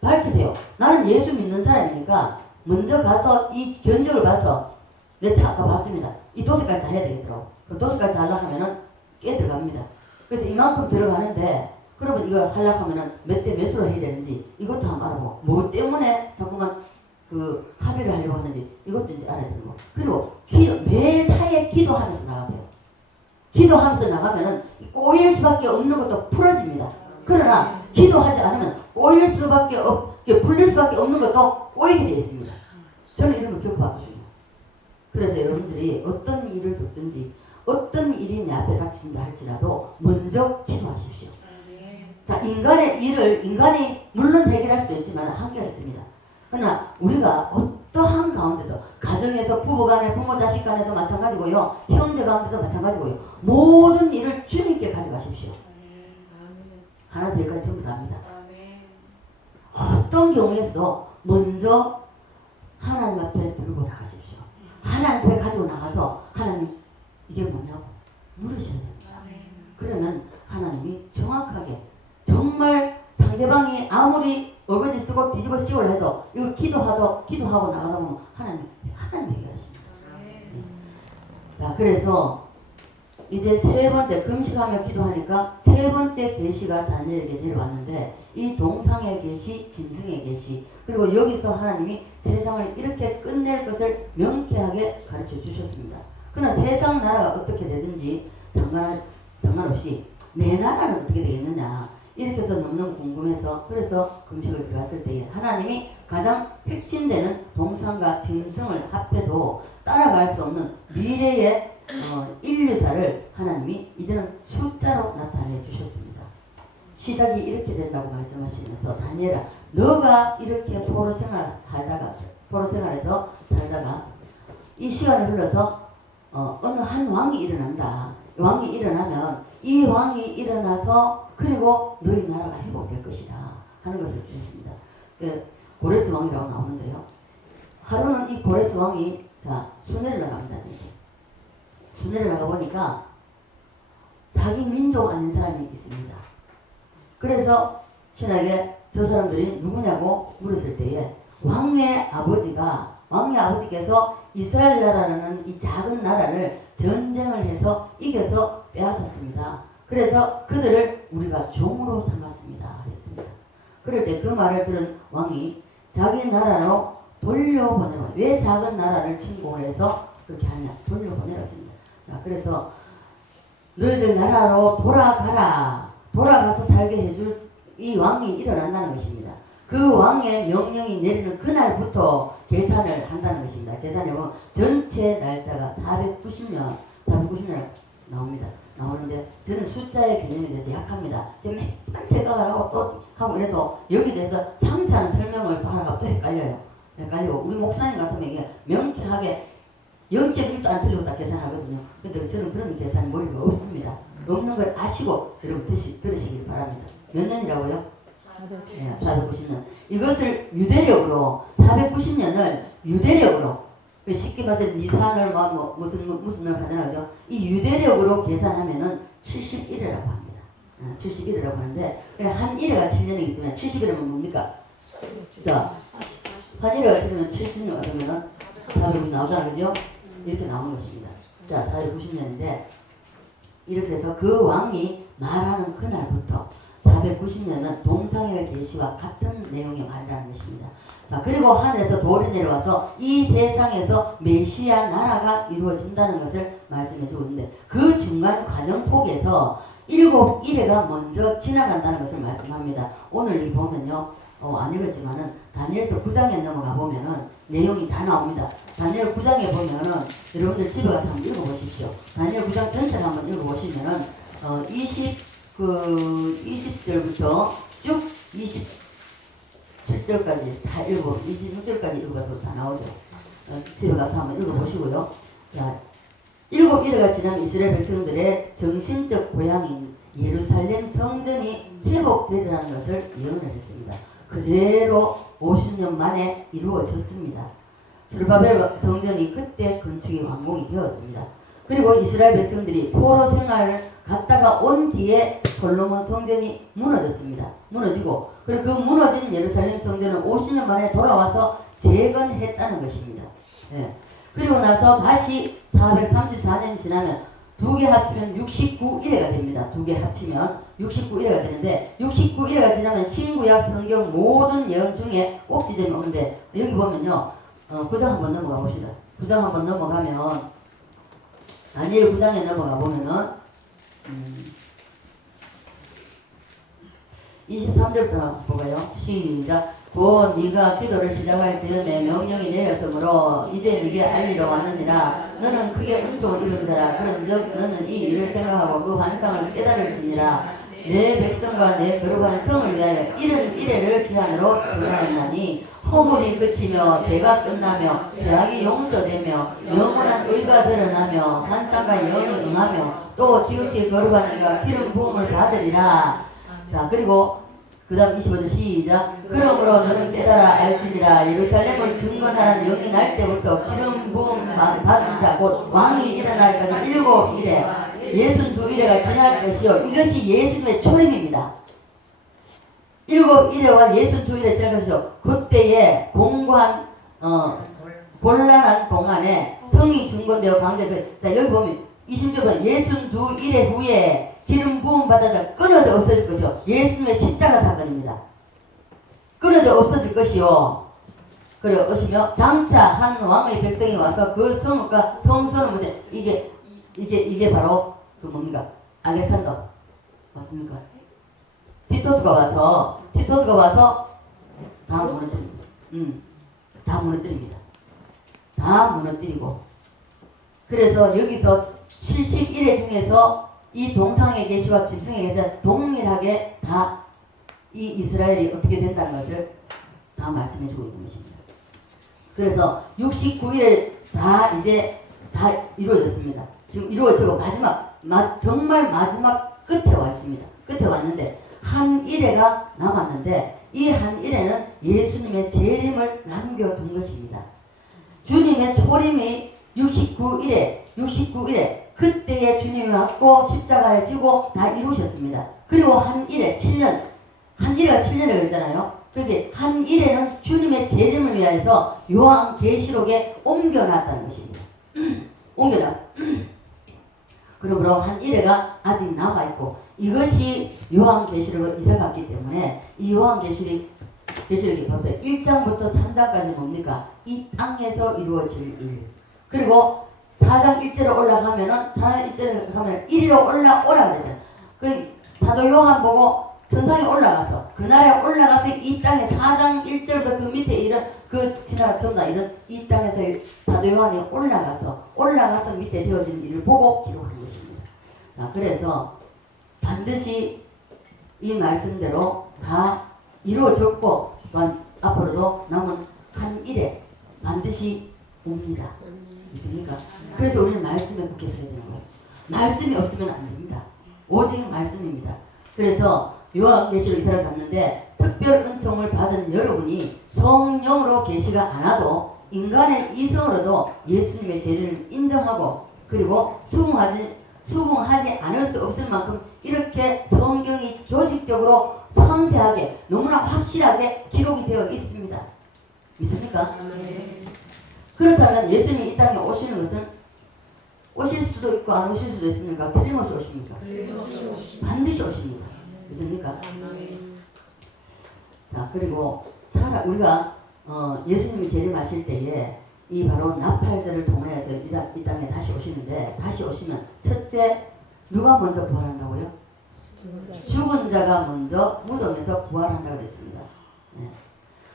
밝히세요. 나는 예수 믿는 사람이니까 먼저 가서 이 견적을 봐서 내 차 아까 봤습니다. 이 도세까지 다 해야 되겠더라고. 그럼 도세까지 다 하려고 하면은 꽤 들어갑니다. 그래서 이만큼 들어가는데 그러면 이거 하려면은 몇 대 몇으로 해야 되는지 이것도 한번 알아보고 뭐 때문에 자꾸만 그 합의를 하려고 하는지 이것도 이제 알아야 되는 거. 그리고 매사에 기도하면서 나가세요. 기도하면서 나가면은 꼬일 수밖에 없는 것도 풀어집니다. 그러나 기도하지 않으면 꼬일 수밖에 풀릴 수밖에 없는 것도 꼬이게 되어 있습니다. 저는 이런 걸 겪어봤거든요. 그래서 여러분들이 어떤 일을 겪든지 어떤 일이 내 앞에 닥친다 할지라도 먼저 기도하십시오. 자, 인간의 일을 인간이 물론 해결할 수도 있지만 한계가 있습니다. 그러나 우리가 어떠한 가운데도 가정에서 부부간에 부모 자식 간에도 마찬가지고요. 형제 가운데도 마찬가지고요. 모든 일을 주님께 가져가십시오. 하나에서 열까지 전부 다 합니다. 어떤 경우에서도 먼저 하나님 앞에 들고 나가십시오. 하나님 앞에 가지고 나가서 하나님 이게 뭐냐고 물으셔야 됩니다. 그러면 하나님이 정확하게 정말 상대방이 아무리 얼굴지 쓰고 뒤집어 씌우려 해도 이걸 기도하고 나가다 보면 하나님 해결하십니다. 자, 그래서 이제 세 번째 금식하며 기도하니까 세 번째 계시가 다니엘에게 내려왔는데 이 동상의 계시, 짐승의 계시 그리고 여기서 하나님이 세상을 이렇게 끝낼 것을 명쾌하게 가르쳐 주셨습니다. 그러나 세상 나라가 어떻게 되든지 상관없이 내 나라는 어떻게 되겠느냐 이렇게 해서 너무너무 궁금해서 그래서 금식을 들어갔을 때에 하나님이 가장 핵심되는 동상과 짐승을 합해도 따라갈 수 없는 미래의 인류사를 하나님이 이제는 숫자로 나타내 주셨습니다. 시작이 이렇게 된다고 말씀하시면서 다니엘아 너가 이렇게 포로 생활에서 살다가 이 시간이 흘러서 어느 한 왕이 일어난다. 왕이 일어나면 이 왕이 일어나서 그리고 너희 나라가 회복될 것이다 하는 것을 주셨습니다. 고레스 왕이라고 나오는데요. 하루는 이 고레스 왕이 순회를 나갑니다. 순회를 나가보니까 자기 민족 아닌 사람이 있습니다. 그래서 신에게 저 사람들이 누구냐고 물었을 때에 왕의 아버지께서 이스라엘 나라라는 이 작은 나라를 전쟁을 해서 이겨서 빼앗았습니다. 그래서 그들을 우리가 종으로 삼았습니다. 했습니다. 그럴 때 그 말을 들은 왕이 자기 나라로 돌려보내라. 왜 작은 나라를 침공을 해서 그렇게 하냐? 돌려보내라 했습니다. 자, 그래서 너희들 나라로 돌아가라. 돌아가서 살게 해줄 이 왕이 일어난다는 것입니다. 그 왕의 명령이 내리는 그날부터 계산을 한다는 것입니다. 계산이 전체 날짜가 490년 나옵니다. 나오는데 저는 숫자의 개념에 대해서 약합니다. 지금 딱 생각을 하고 또 하고 이래도 여기에 대해서 상세한 설명을 또 하다가 또 헷갈리고 우리 목사님 같으면 이게 명쾌하게 0.1도 안 틀리고 딱 계산하거든요. 근데 저는 그런 계산 머리가 없습니다. 없는 걸 아시고 여러분 들으시길 바랍니다. 몇 년이라고요? 490년. 이것을 유대력으로 490년을 유대력으로 쉽게 말해서 니산을 무슨 날 가져나가죠. 이 유대력으로 계산하면은 71이라고 합니다. 71이라고 하는데 한 1회가 7년이기 때문에 71이면 뭡니까? 자, 한 1회가 7년이면 70년 그러면은 400이 나오잖아요. 그죠? 이렇게 나오는 것입니다. 자, 490년인데 이렇게 해서 그 왕이 말하는 그날부터 490년은 동상의 계시와 같은 내용의 말이라는 것입니다. 자, 그리고 하늘에서 돌이 내려와서 이 세상에서 메시아 나라가 이루어진다는 것을 말씀해 주고 있는데 그 중간 과정 속에서 7일회가 먼저 지나간다는 것을 말씀합니다. 오늘 이 보면요. 안 읽었지만은 다니엘서 9장에 넘어가 보면은 내용이 다 나옵니다. 다니엘 9장에 보면은 여러분들 집에 가서 한번 읽어보십시오. 다니엘 9장 전체를 한번 읽어보시면은 20절부터 쭉 27절까지 다 읽고 26절까지 읽어도 다 나오죠. 집에 가서 한번 읽어보시고요. 자, 7일회가 지난 이스라엘 백성들의 정신적 고향인 예루살렘 성전이 회복되리라는 것을 예언을 했습니다. 그대로 50년 만에 이루어졌습니다. 스룹바벨 성전이 그때 건축이 완공이 되었습니다. 그리고 이스라엘 백성들이 포로 생활을 갔다가 온 뒤에 솔로몬 성전이 무너졌습니다. 무너지고 그리고 그 무너진 예루살렘 성전은 50년 만에 돌아와서 재건했다는 것입니다. 네. 그리고 나서 다시 434년이 지나면 두 개 합치면 69일회가 됩니다. 두 개 합치면 69일회가 되는데 69일회가 지나면 신구약 성경 모든 예언 중에 꼭지점이 오는데 여기 보면요. 9장 한번 넘어가 봅시다. 9장 한번 넘어가면 다니엘 9장에 넘어가 보면은 23절부터 보가요. 시작. 곧 네가 기도를 시작할 즈음에 명령이 내렸으므로 이제 네게 알리러 왔느니라. 너는 크게 은총을 입은 자라. 그런즉 너는 이 일을 생각하고 그 환상을 깨달을지니라. 내 백성과 내 거룩한 성을 위하여 이른 이래를 기한으로 주문하였나니 허물이 끝이며 죄가 끝나며 죄악이 용서되며 영원한 의가 드러나며 환상과 영이 응하며 또 지극히 거룩한 이가 기름 부음을 받으리라. 자, 그리고 그 다음 25절 시작. 그러므로 너는 깨달아 알지니라. 예루살렘을 증거하는 영이 날 때부터 기름 부음 받은 자 곧 왕이 일어나기까지 7일에 62일에가 지날 것이요. 이것이 예수님의 초림입니다. 7일에와 62일에 지날 것이요. 그때에 공고한 곤란한 동안에 성이 중건되어 강제. 자, 여기 보면 20절 62일에 후에 기름 부음 받아서 끊어져 없어질 것이요. 예수님의 십자가 사건입니다. 끊어져 없어질 것이요. 그래 오시며 장차 한 왕의 백성이 와서 그 성읍과 성소를 문제 이게 바로 그 뭡니까? 알렉산더 맞습니까? 티토스가 와서 다 무너뜨립니다. 다 무너뜨립니다. 다 무너뜨리고 그래서 여기서 71회 중에서 이 동상의 계시와 짐승의 계시가 동일하게 다 이 이스라엘이 어떻게 된다는 것을 다 말씀해 주고 있는 것입니다. 그래서 69일에 다 이제 다 이루어졌습니다. 지금 이루어지고 정말 마지막 끝에 와 있습니다. 끝에 왔는데 한 일회가 남았는데 이 한 일회는 예수님의 재림을 남겨둔 것입니다. 주님의 초림이 69일에 그때에 주님이 왔고 십자가에 지고 다 이루셨습니다. 그리고 한 일에 7년, 한 일회가 7년을 그랬잖아요. 그게 한 일에는 주님의 재림을 위해서 요한계시록에 옮겨놨다는 것입니다. 옮겨놨. 그러므로 한 일회가 아직 남아있고 이것이 요한계시록을 이사갔기 때문에 이 요한계시록이 벌써 1장부터 3장까지 뭡니까? 이 땅에서 이루어질 일. 그리고 4장 1절로 올라가면은 4장 1절로 가면 1위로 올라오라 그랬어요. 그 사도 요한 보고 천상에 올라가서 그날에 올라가서 이 땅에 4장 1절부터 그 밑에 이런 그 지나가 전부 다 이런 이 땅에서 사도 요한이 올라가서 밑에 되어진 일을 보고 기록한 것입니다. 자, 그래서 반드시 이 말씀대로 다 이루어졌고 또한 앞으로도 남은 한 일에 반드시 옵니다. 있습니까? 그래서 우리는 말씀에 붙게 서야 되는 거예요. 말씀이 없으면 안 됩니다. 오직 말씀입니다. 그래서 요한계시록 이사를 갔는데 특별 은총을 받은 여러분이 성령으로 계시가 않아도 인간의 이성으로도 예수님의 재림을 인정하고 그리고 수긍하지 않을 수 없을 만큼 이렇게 성경이 조직적으로 상세하게 너무나 확실하게 기록이 되어 있습니다. 있습니까? 그렇다면 예수님이 이 땅에 오시는 것은 오실 수도 있고 안 오실 수도 있습니까? 틀림없이 오십니까? 반드시 오십니다. 있습니까? 자, 그리고 우리가 예수님이 재림하실 때에 이 바로 나팔절을 통해서 이 땅에 다시 오시는데 다시 오시면 첫째 누가 먼저 부활한다고요? 죽은 자가 먼저 무덤에서 부활한다고 했습니다. 네.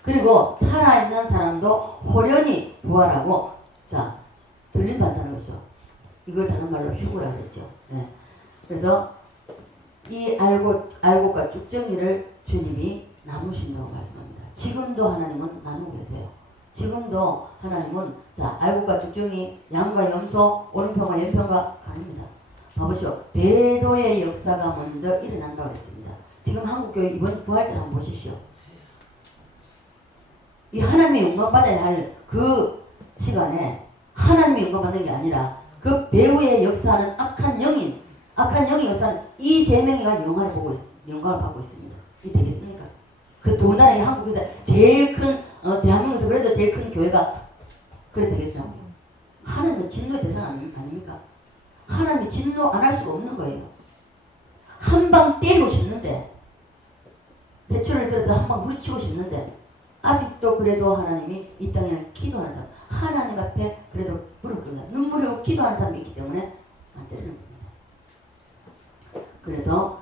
그리고 살아있는 사람도 호련히 부활하고 자 들림받다는 것이죠. 이걸 다른 말로 휴구라 그랬죠. 네. 그래서 이 알곡과 쭉정이를 주님이 나누신다고 말씀합니다. 지금도 하나님은 나누고 계세요. 지금도 하나님은 자 알곡과 쭉정이 양과 염소 오른편과 왼편과 가릅니다. 봐보시오. 배도의 역사가 먼저 일어난다고 했습니다. 지금 한국교회 이번 부활절 한번 보십시오. 이 하나님의 영광 받아야 할 그 시간에 하나님의 영광 받는 게 아니라 그 배후에 역사하는 악한 영이 역사하는 이 제명이가 영광을 받고 있습니다. 이 되겠습니까? 그 두 나라의 한국에서 제일 큰 대한민국에서 그래도 제일 큰 교회가 그래 되겠죠. 하나님은 진노의 대상 아닙니까? 하나님이 진노 안 할 수가 없는 거예요. 한 방 때리고 싶는데, 배추를 들어서 한 방 부딪히고 싶는데, 아직도 그래도 하나님이 이 땅에는 기도하는 사람, 하나님 앞에 그래도 무릎 꿇는 눈물로 기도하는 사람이 있기 때문에 안 때리는 겁니다. 그래서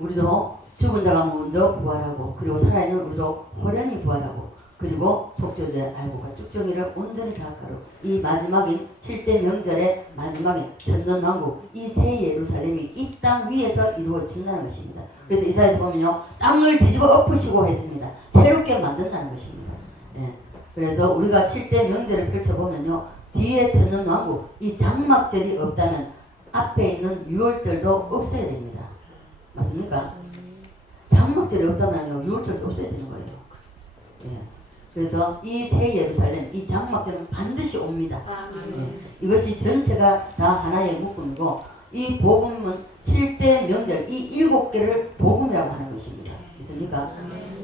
우리도 죽은 자가 먼저 부활하고, 그리고 살아있는 우리도 호련히 부활하고, 그리고 속죄제 알고가 쭉정이를 온전히 다하루, 이 마지막인 7대 명절의 마지막인 천년왕국, 이 새 예루살렘이 이 땅 위에서 이루어진다는 것입니다. 그래서 이사야서 보면요, 땅을 뒤집어 엎으시고 했습니다. 새롭게 만든다는 것입니다. 예. 그래서 우리가 7대 명절을 펼쳐보면요, 뒤에 천년왕국, 이 장막절이 없다면 앞에 있는 유월절도 없어야 됩니다. 맞습니까? 장막절이 없다면요, 유월절도 없어야 되는 거예요. 예. 그래서 이 새 예루살렘, 이 장막절은 반드시 옵니다. 예. 이것이 전체가 다 하나의 묶음이고, 이 복음은 7대 명절, 이 7개를 복음이라고 하는 것입니다. 있습니까?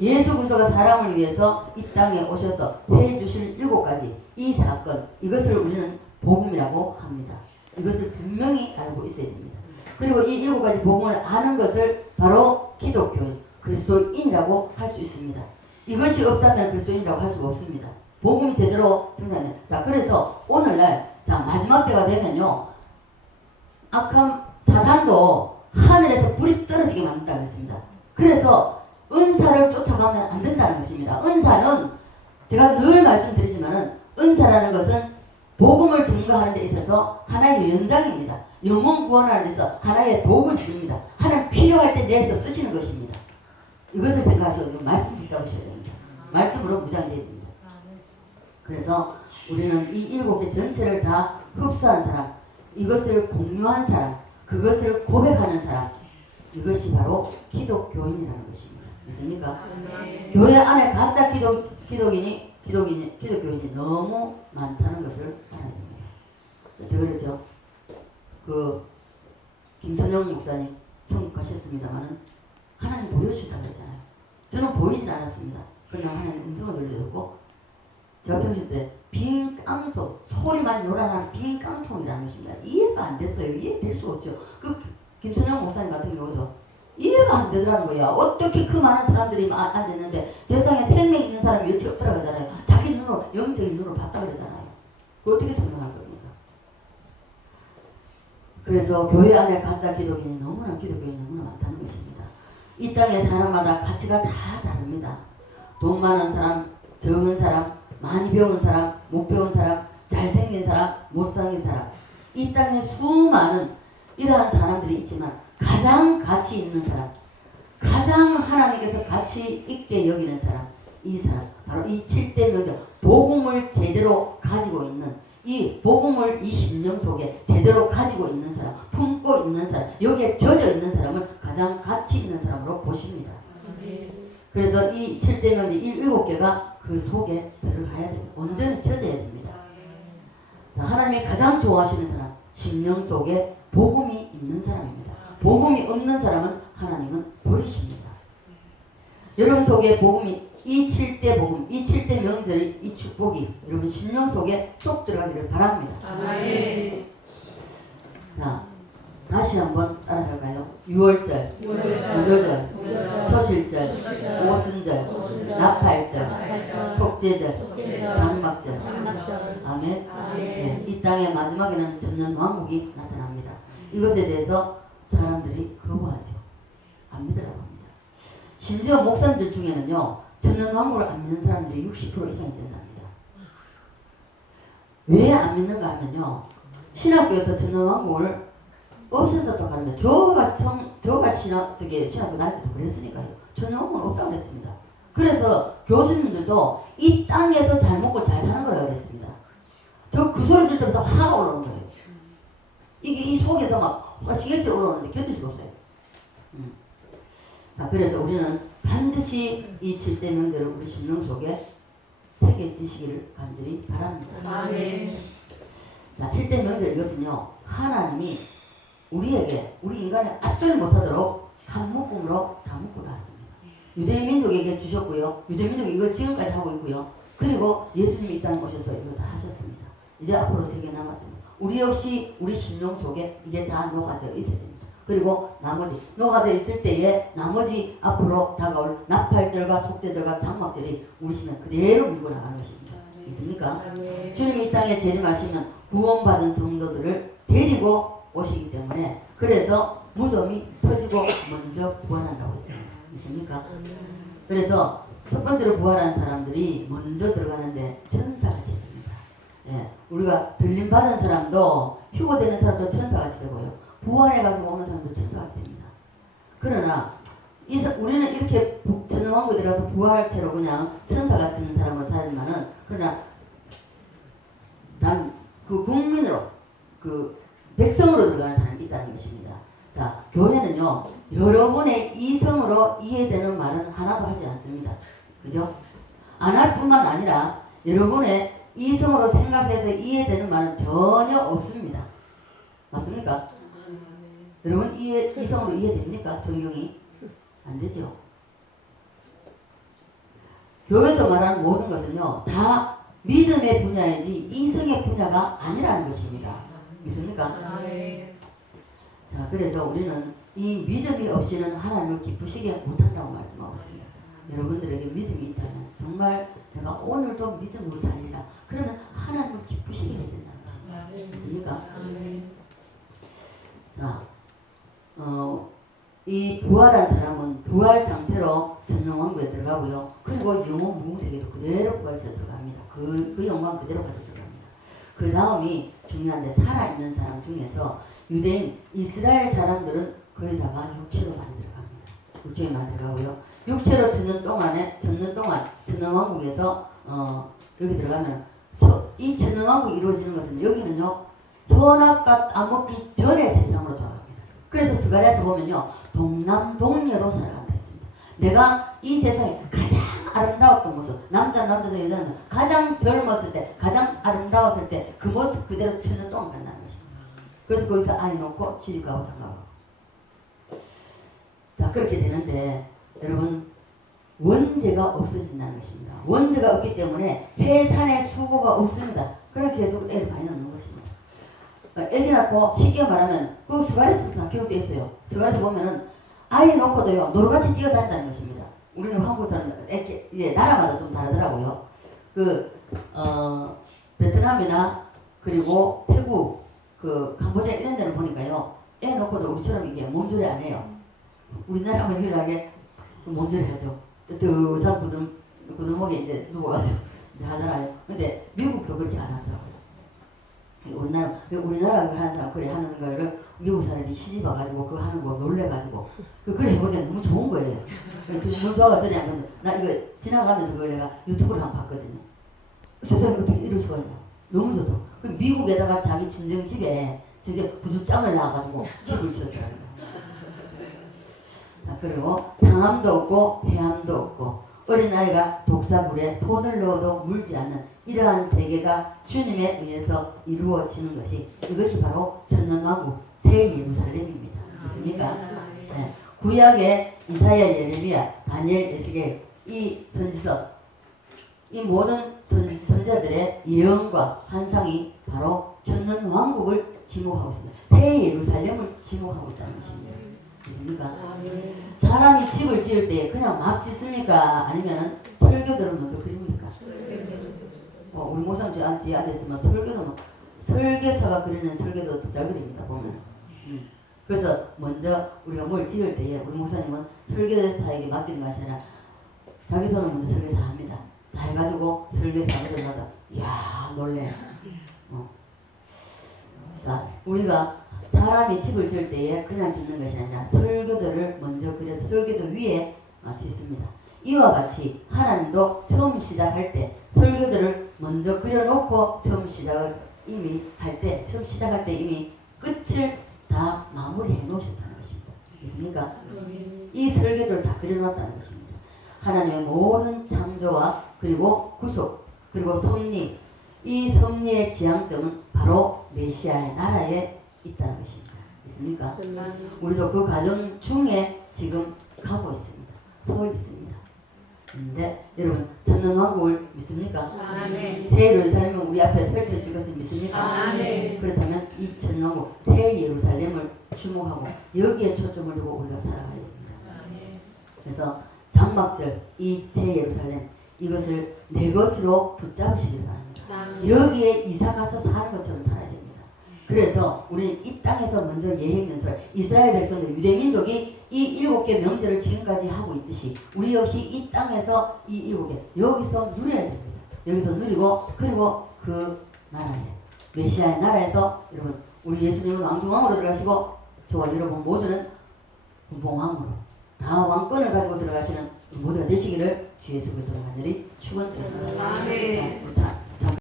예수 그리스도가 사람을 위해서 이 땅에 오셔서 해주실 7가지 이 사건, 이것을 우리는 복음이라고 합니다. 이것을 분명히 알고 있어야 됩니다. 그리고 이 7가지 복음을 아는 것을 바로 기독교인, 그리스도인이라고 할 수 있습니다. 이것이 없다면 그리스도인이라고 할 수가 없습니다. 복음이 제대로 정상이에요. 자, 그래서 오늘날, 자, 마지막 때가 되면요, 악한 사단도 하늘에서 불이 떨어지게 만든다고 했습니다. 그래서 은사를 쫓아가면 안 된다는 것입니다. 은사는 제가 늘 말씀드리지만은, 은사라는 것은 복음을 증거하는 데 있어서 하나의 연장입니다. 영혼 구원하는 데 있어서 하나의 도구입니다. 하나님 필요할 때 내서 쓰시는 것입니다. 이것을 생각하시고 말씀 붙잡으셔야 됩니다. 말씀으로 무장돼야 됩니다. 그래서 우리는 이 7개 전체를 다 흡수한 사람, 이것을 공유한 사람, 그것을 고백하는 사람, 이것이 바로 기독교인이라는 것입니다. 있습니까? 교회 안에 가짜 기독교인이 너무 많다는 것을 알아야 됩니다. 저 그랬죠. 그 김선영 목사님 천국 가셨습니다만은 하나님 보여주신다고 했잖아요. 저는 보이진 않았습니다. 그러나 하나님 음성을 들려줬고, 제가 평소 때 빈 깡통, 소리만 요란한 빈 깡통이라는 것입니다. 이해가 안 됐어요. 이해될 수 없죠. 그 김선영 목사님 같은 경우도 이해가 안 되더라는 거야. 어떻게 그 많은 사람들이 앉았는데 세상에 생명 있는 사람이 왜 지금 들어가잖아요. 자기 눈으로, 영적인 눈으로 봤다 그러잖아요. 그 어떻게 설명할 겁니까? 그래서 교회 안에 가짜 기독인이 너무나 많다는 것입니다. 이 땅의 사람마다 가치가 다 다릅니다. 돈 많은 사람, 적은 사람, 많이 배운 사람, 못 배운 사람, 잘생긴 사람, 못생긴 사람, 이 땅에 수많은 이러한 사람들이 있지만 가장 가치 있는 사람, 가장 하나님께서 가치 있게 여기는 사람, 이 사람, 바로 이 7대 명절, 복음을 제대로 가지고 있는, 이 복음을 이 신령 속에 제대로 가지고 있는 사람, 품고 있는 사람, 여기에 젖어 있는 사람을 가장 가치 있는 사람으로 보십니다. 그래서 이 7대 명절, 이 7개가 그 속에 들어가야 됩니다. 온전히 젖어야 됩니다. 자, 하나님이 가장 좋아하시는 사람, 신령 속에 복음이 있는 사람입니다. 복음이 없는 사람은 하나님은 버리십니다. 여러분 속에 복음이, 이 7대 복음, 이 7대 명절의 이 축복이 여러분 신령 속에 쏙 들어가기를 바랍니다. 아멘. 자, 다시 한번 따라갈까요? 유월절, 무교절, 초실절, 오순절, 나팔절, 속죄절, 장막절. 아멘. 네, 이 땅의 마지막에는 천년왕국이 나타납니다. 이것에 대해서 사람들이 거부하죠. 안 믿으라고 합니다. 심지어 목사님들 중에는요, 천년왕국을 안 믿는 사람들이 60% 이상이 된답니다. 왜 안 믿는가 하면요, 신학교에서 천년왕국을 없어졌다고 하면 저가 신학교 다닐 때도 그랬으니까요. 천년왕국은 없다고 그랬습니다. 그래서 교수님들도 이 땅에서 잘 먹고 잘 사는 거라고 그랬습니다. 저 그 소리 들을 때부터 화가 올라오는 거예요. 이게 이 속에서 막 화가 시계처럼 올라오는데 견딜 수가 없어요. 자, 그래서 우리는 반드시 이 7대 명절을 우리 심령 속에 새겨지시기를 간절히 바랍니다. 아멘. 자, 7대 명절, 이것은요, 하나님이 우리에게, 우리 인간이 앗소리 못하도록 한 묶음으로 다 묶어놨습니다. 유대인 민족에게 주셨고요. 유대인 민족이 이걸 지금까지 하고 있고요. 그리고 예수님이 이 땅에 오셔서 이거 다 하셨습니다. 이제 앞으로 3개 남았습니다. 우리 역시 우리 심령 속에 이게 다 녹아져 있어야 됩니다. 그리고 나머지 녹아져 있을 때에 나머지 앞으로 다가올 나팔절과 속죄절과 장막절이 우리 심에 그대로 밀고 나가는 것입니다. 있습니까? 주님이 이 땅에 재림하시면 구원받은 성도들을 데리고 오시기 때문에 그래서 무덤이 터지고 먼저 부활한다고 했습니다. 있습니까? 그래서 첫 번째로 부활한 사람들이 먼저 들어가는데 천사같이 됩니다. 예, 우리가 들림 받은 사람도 휴거되는 사람도 천사같이 되고요. 부활해 가서 오는 사람도 천사같이 됩니다. 그러나 우리는 이렇게 천왕국에 들어가서 부활체로 그냥 천사 같은 사람을 살지만은 그러나 단 그 국민으로 그 백성으로 들어가는 사람이 있다는 것입니다. 자, 교회는요 여러분의 이성으로 이해되는 말은 하나도 하지 않습니다. 그죠? 안 할 뿐만 아니라 여러분의 이성으로 생각해서 이해되는 말은 전혀 없습니다. 맞습니까? 여러분 이성으로 이해됩니까? 성경이? 안 되죠. 교회에서 말하는 모든 것은요 다 믿음의 분야이지 이성의 분야가 아니라는 것입니다. 믿습니까? 자, 그래서 우리는 이 믿음이 없이는 하나님을 기쁘시게 못한다고 말씀하고 있습니다. 여러분들에게 믿음이 있다면 정말 내가 오늘도 믿음으로 살리라. 그러면 하나님을 기쁘시게 해야 된다는 것입니다. 믿습니까? 자, 이 부활한 사람은 부활 상태로 천년왕국에 들어가고요. 그리고 영원 무궁세계도 그대로 부활체로 들어갑니다. 그 영광 그대로 가지고 들어갑니다. 그 다음이 중요한데 살아있는 사람 중에서 유대인 이스라엘 사람들은 거의 다가 육체로 많이 들어갑니다. 육체에 많이 들어가고요. 육체로 전년 동안 천년왕국에서 여기 들어가면 이 천년왕국이 이루어지는 것은 여기는요 선악과 따먹기 전에 세상으로 돌아갑니다. 그래서 스가랴에서 보면요 동남동녀로 살아간다 했습니다. 내가 이 세상에 가장 아름다웠던 모습, 남자든 여자든 가장 젊었을 때, 가장 아름다웠을 때 그 모습 그대로 천년 동안 간다는 것입니다. 그래서 거기서 아이 놓고 시집가고 장가가고. 자, 그렇게 되는데 여러분 원죄가 없어진다는 것입니다. 원죄가 없기 때문에 해산의 수고가 없습니다. 그렇게 계속 애를 많이 낳는 것입니다. 애기 낳고 쉽게 말하면 그 스가랴에서 기록되어 있어요. 스가랴에서 보면은 아이 놓고도요 노루같이 뛰어다닌다는 것입니다. 우리는 한국 사람 이제 나라마다 좀 다르더라고요. 베트남이나 그리고 태국 캄보디아 이런 데는 보니까요 애 놓고도 우리처럼 이게 몸조리 안 해요. 우리나라만 유일하게 몸조리 하죠. 뜨뜻한 구두목에 이제 누워가지고 이제 하잖아요. 근데 미국도 그렇게 안 하더라고요. 우리나라 하는 사람 그래 하는 거를 미국 사람이 시집 와가지고 그거 하는 거 놀래가지고 그래 해보니까 너무 좋은 거예요. 너무 좋아가지고 전에 한번 나 이거 지나가면서 그걸 내가 유튜브를 한번 봤거든요. 세상에 어떻게 이럴 수가 있냐. 너무 좋다. 그 미국에다가 자기 친정 집에 저게 부두장을 놔가지고 집을 지었더라고요. 자, 그리고 상함도 없고 폐함도 없고 어린아이가 독사불에 손을 넣어도 물지 않는 이러한 세계가 주님에 의해서 이루어지는 것이 이것이 바로 천년왕국 새 예루살렘입니다. 있습니까? 네. 구약의 이사야, 예레미야, 다니엘, 에스겔 이 선지서 이 모든 선지자들의 예언과 환상이 바로 천년왕국을 지목하고 있습니다. 새 예루살렘을 지목하고 있다는 것입니다. 있습니까? 사람이 집을 지을 때 그냥 막 짓습니까? 아니면 설교들을 먼저 그립니까? 우리 목사님 저 앉지 않았으면 설계서가 그리는 설계도 더 잘 그립니다. 보면. 그래서 먼저 우리가 뭘 지을 때에 우리 목사님은 설계사에게 맡기는 것이 아니라 자기 손을 먼저 설계사 합니다. 다 해가지고 설계사 하면서 나도 이야 놀래. 자, 우리가 사람이 집을 지을 때에 그냥 짓는 것이 아니라 설교도를 먼저 그려서 설교도 위에 짓습니다. 이와 같이 하나님도 처음 시작할 때 설교도를 먼저 그려놓고 처음 시작할 때 이미 끝을 다 마무리해 놓으셨다는 것입니다. 있습니까? 이 설교도를 다 그려놨다는 것입니다. 하나님의 모든 창조와 그리고 구속 그리고 섭리 이 섭리의 지향점은 바로 메시아의 나라에 있다는 것입니다. 있습니까? 우리도 그 과정 중에 지금 가고 있습니다. 서 있습니다. 있는데 여러분 천년왕국을 믿습니까? 아멘. 새 예루살렘은 우리 앞에 펼쳐질 것을 믿습니까? 아멘. 그렇다면 이 천년왕국 새 예루살렘을 주목하고 여기에 초점을 두고 우리가 살아가야 됩니다. 그래서 장막절 이 새 예루살렘 이것을 내 것으로 붙잡으시길 바랍니다. 여기에 이사 가서 사는 것처럼 살아야 됩니다. 그래서 우리는 이 땅에서 먼저 예행연설 이스라엘 백성들 유대민족이 이 7개 명절을 지금까지 하고 있듯이 우리 역시 이 땅에서 이 7개 여기서 누려야 됩니다. 여기서 누리고 그리고 그 나라에 메시아의 나라에서 여러분 우리 예수님은 왕중왕으로 들어가시고 저와 여러분 모두는 공봉왕으로 다 왕권을 가지고 들어가시는 모두가 되시기를 주 예수 그리스도로 간절히 축원드립니다. 아멘. 자,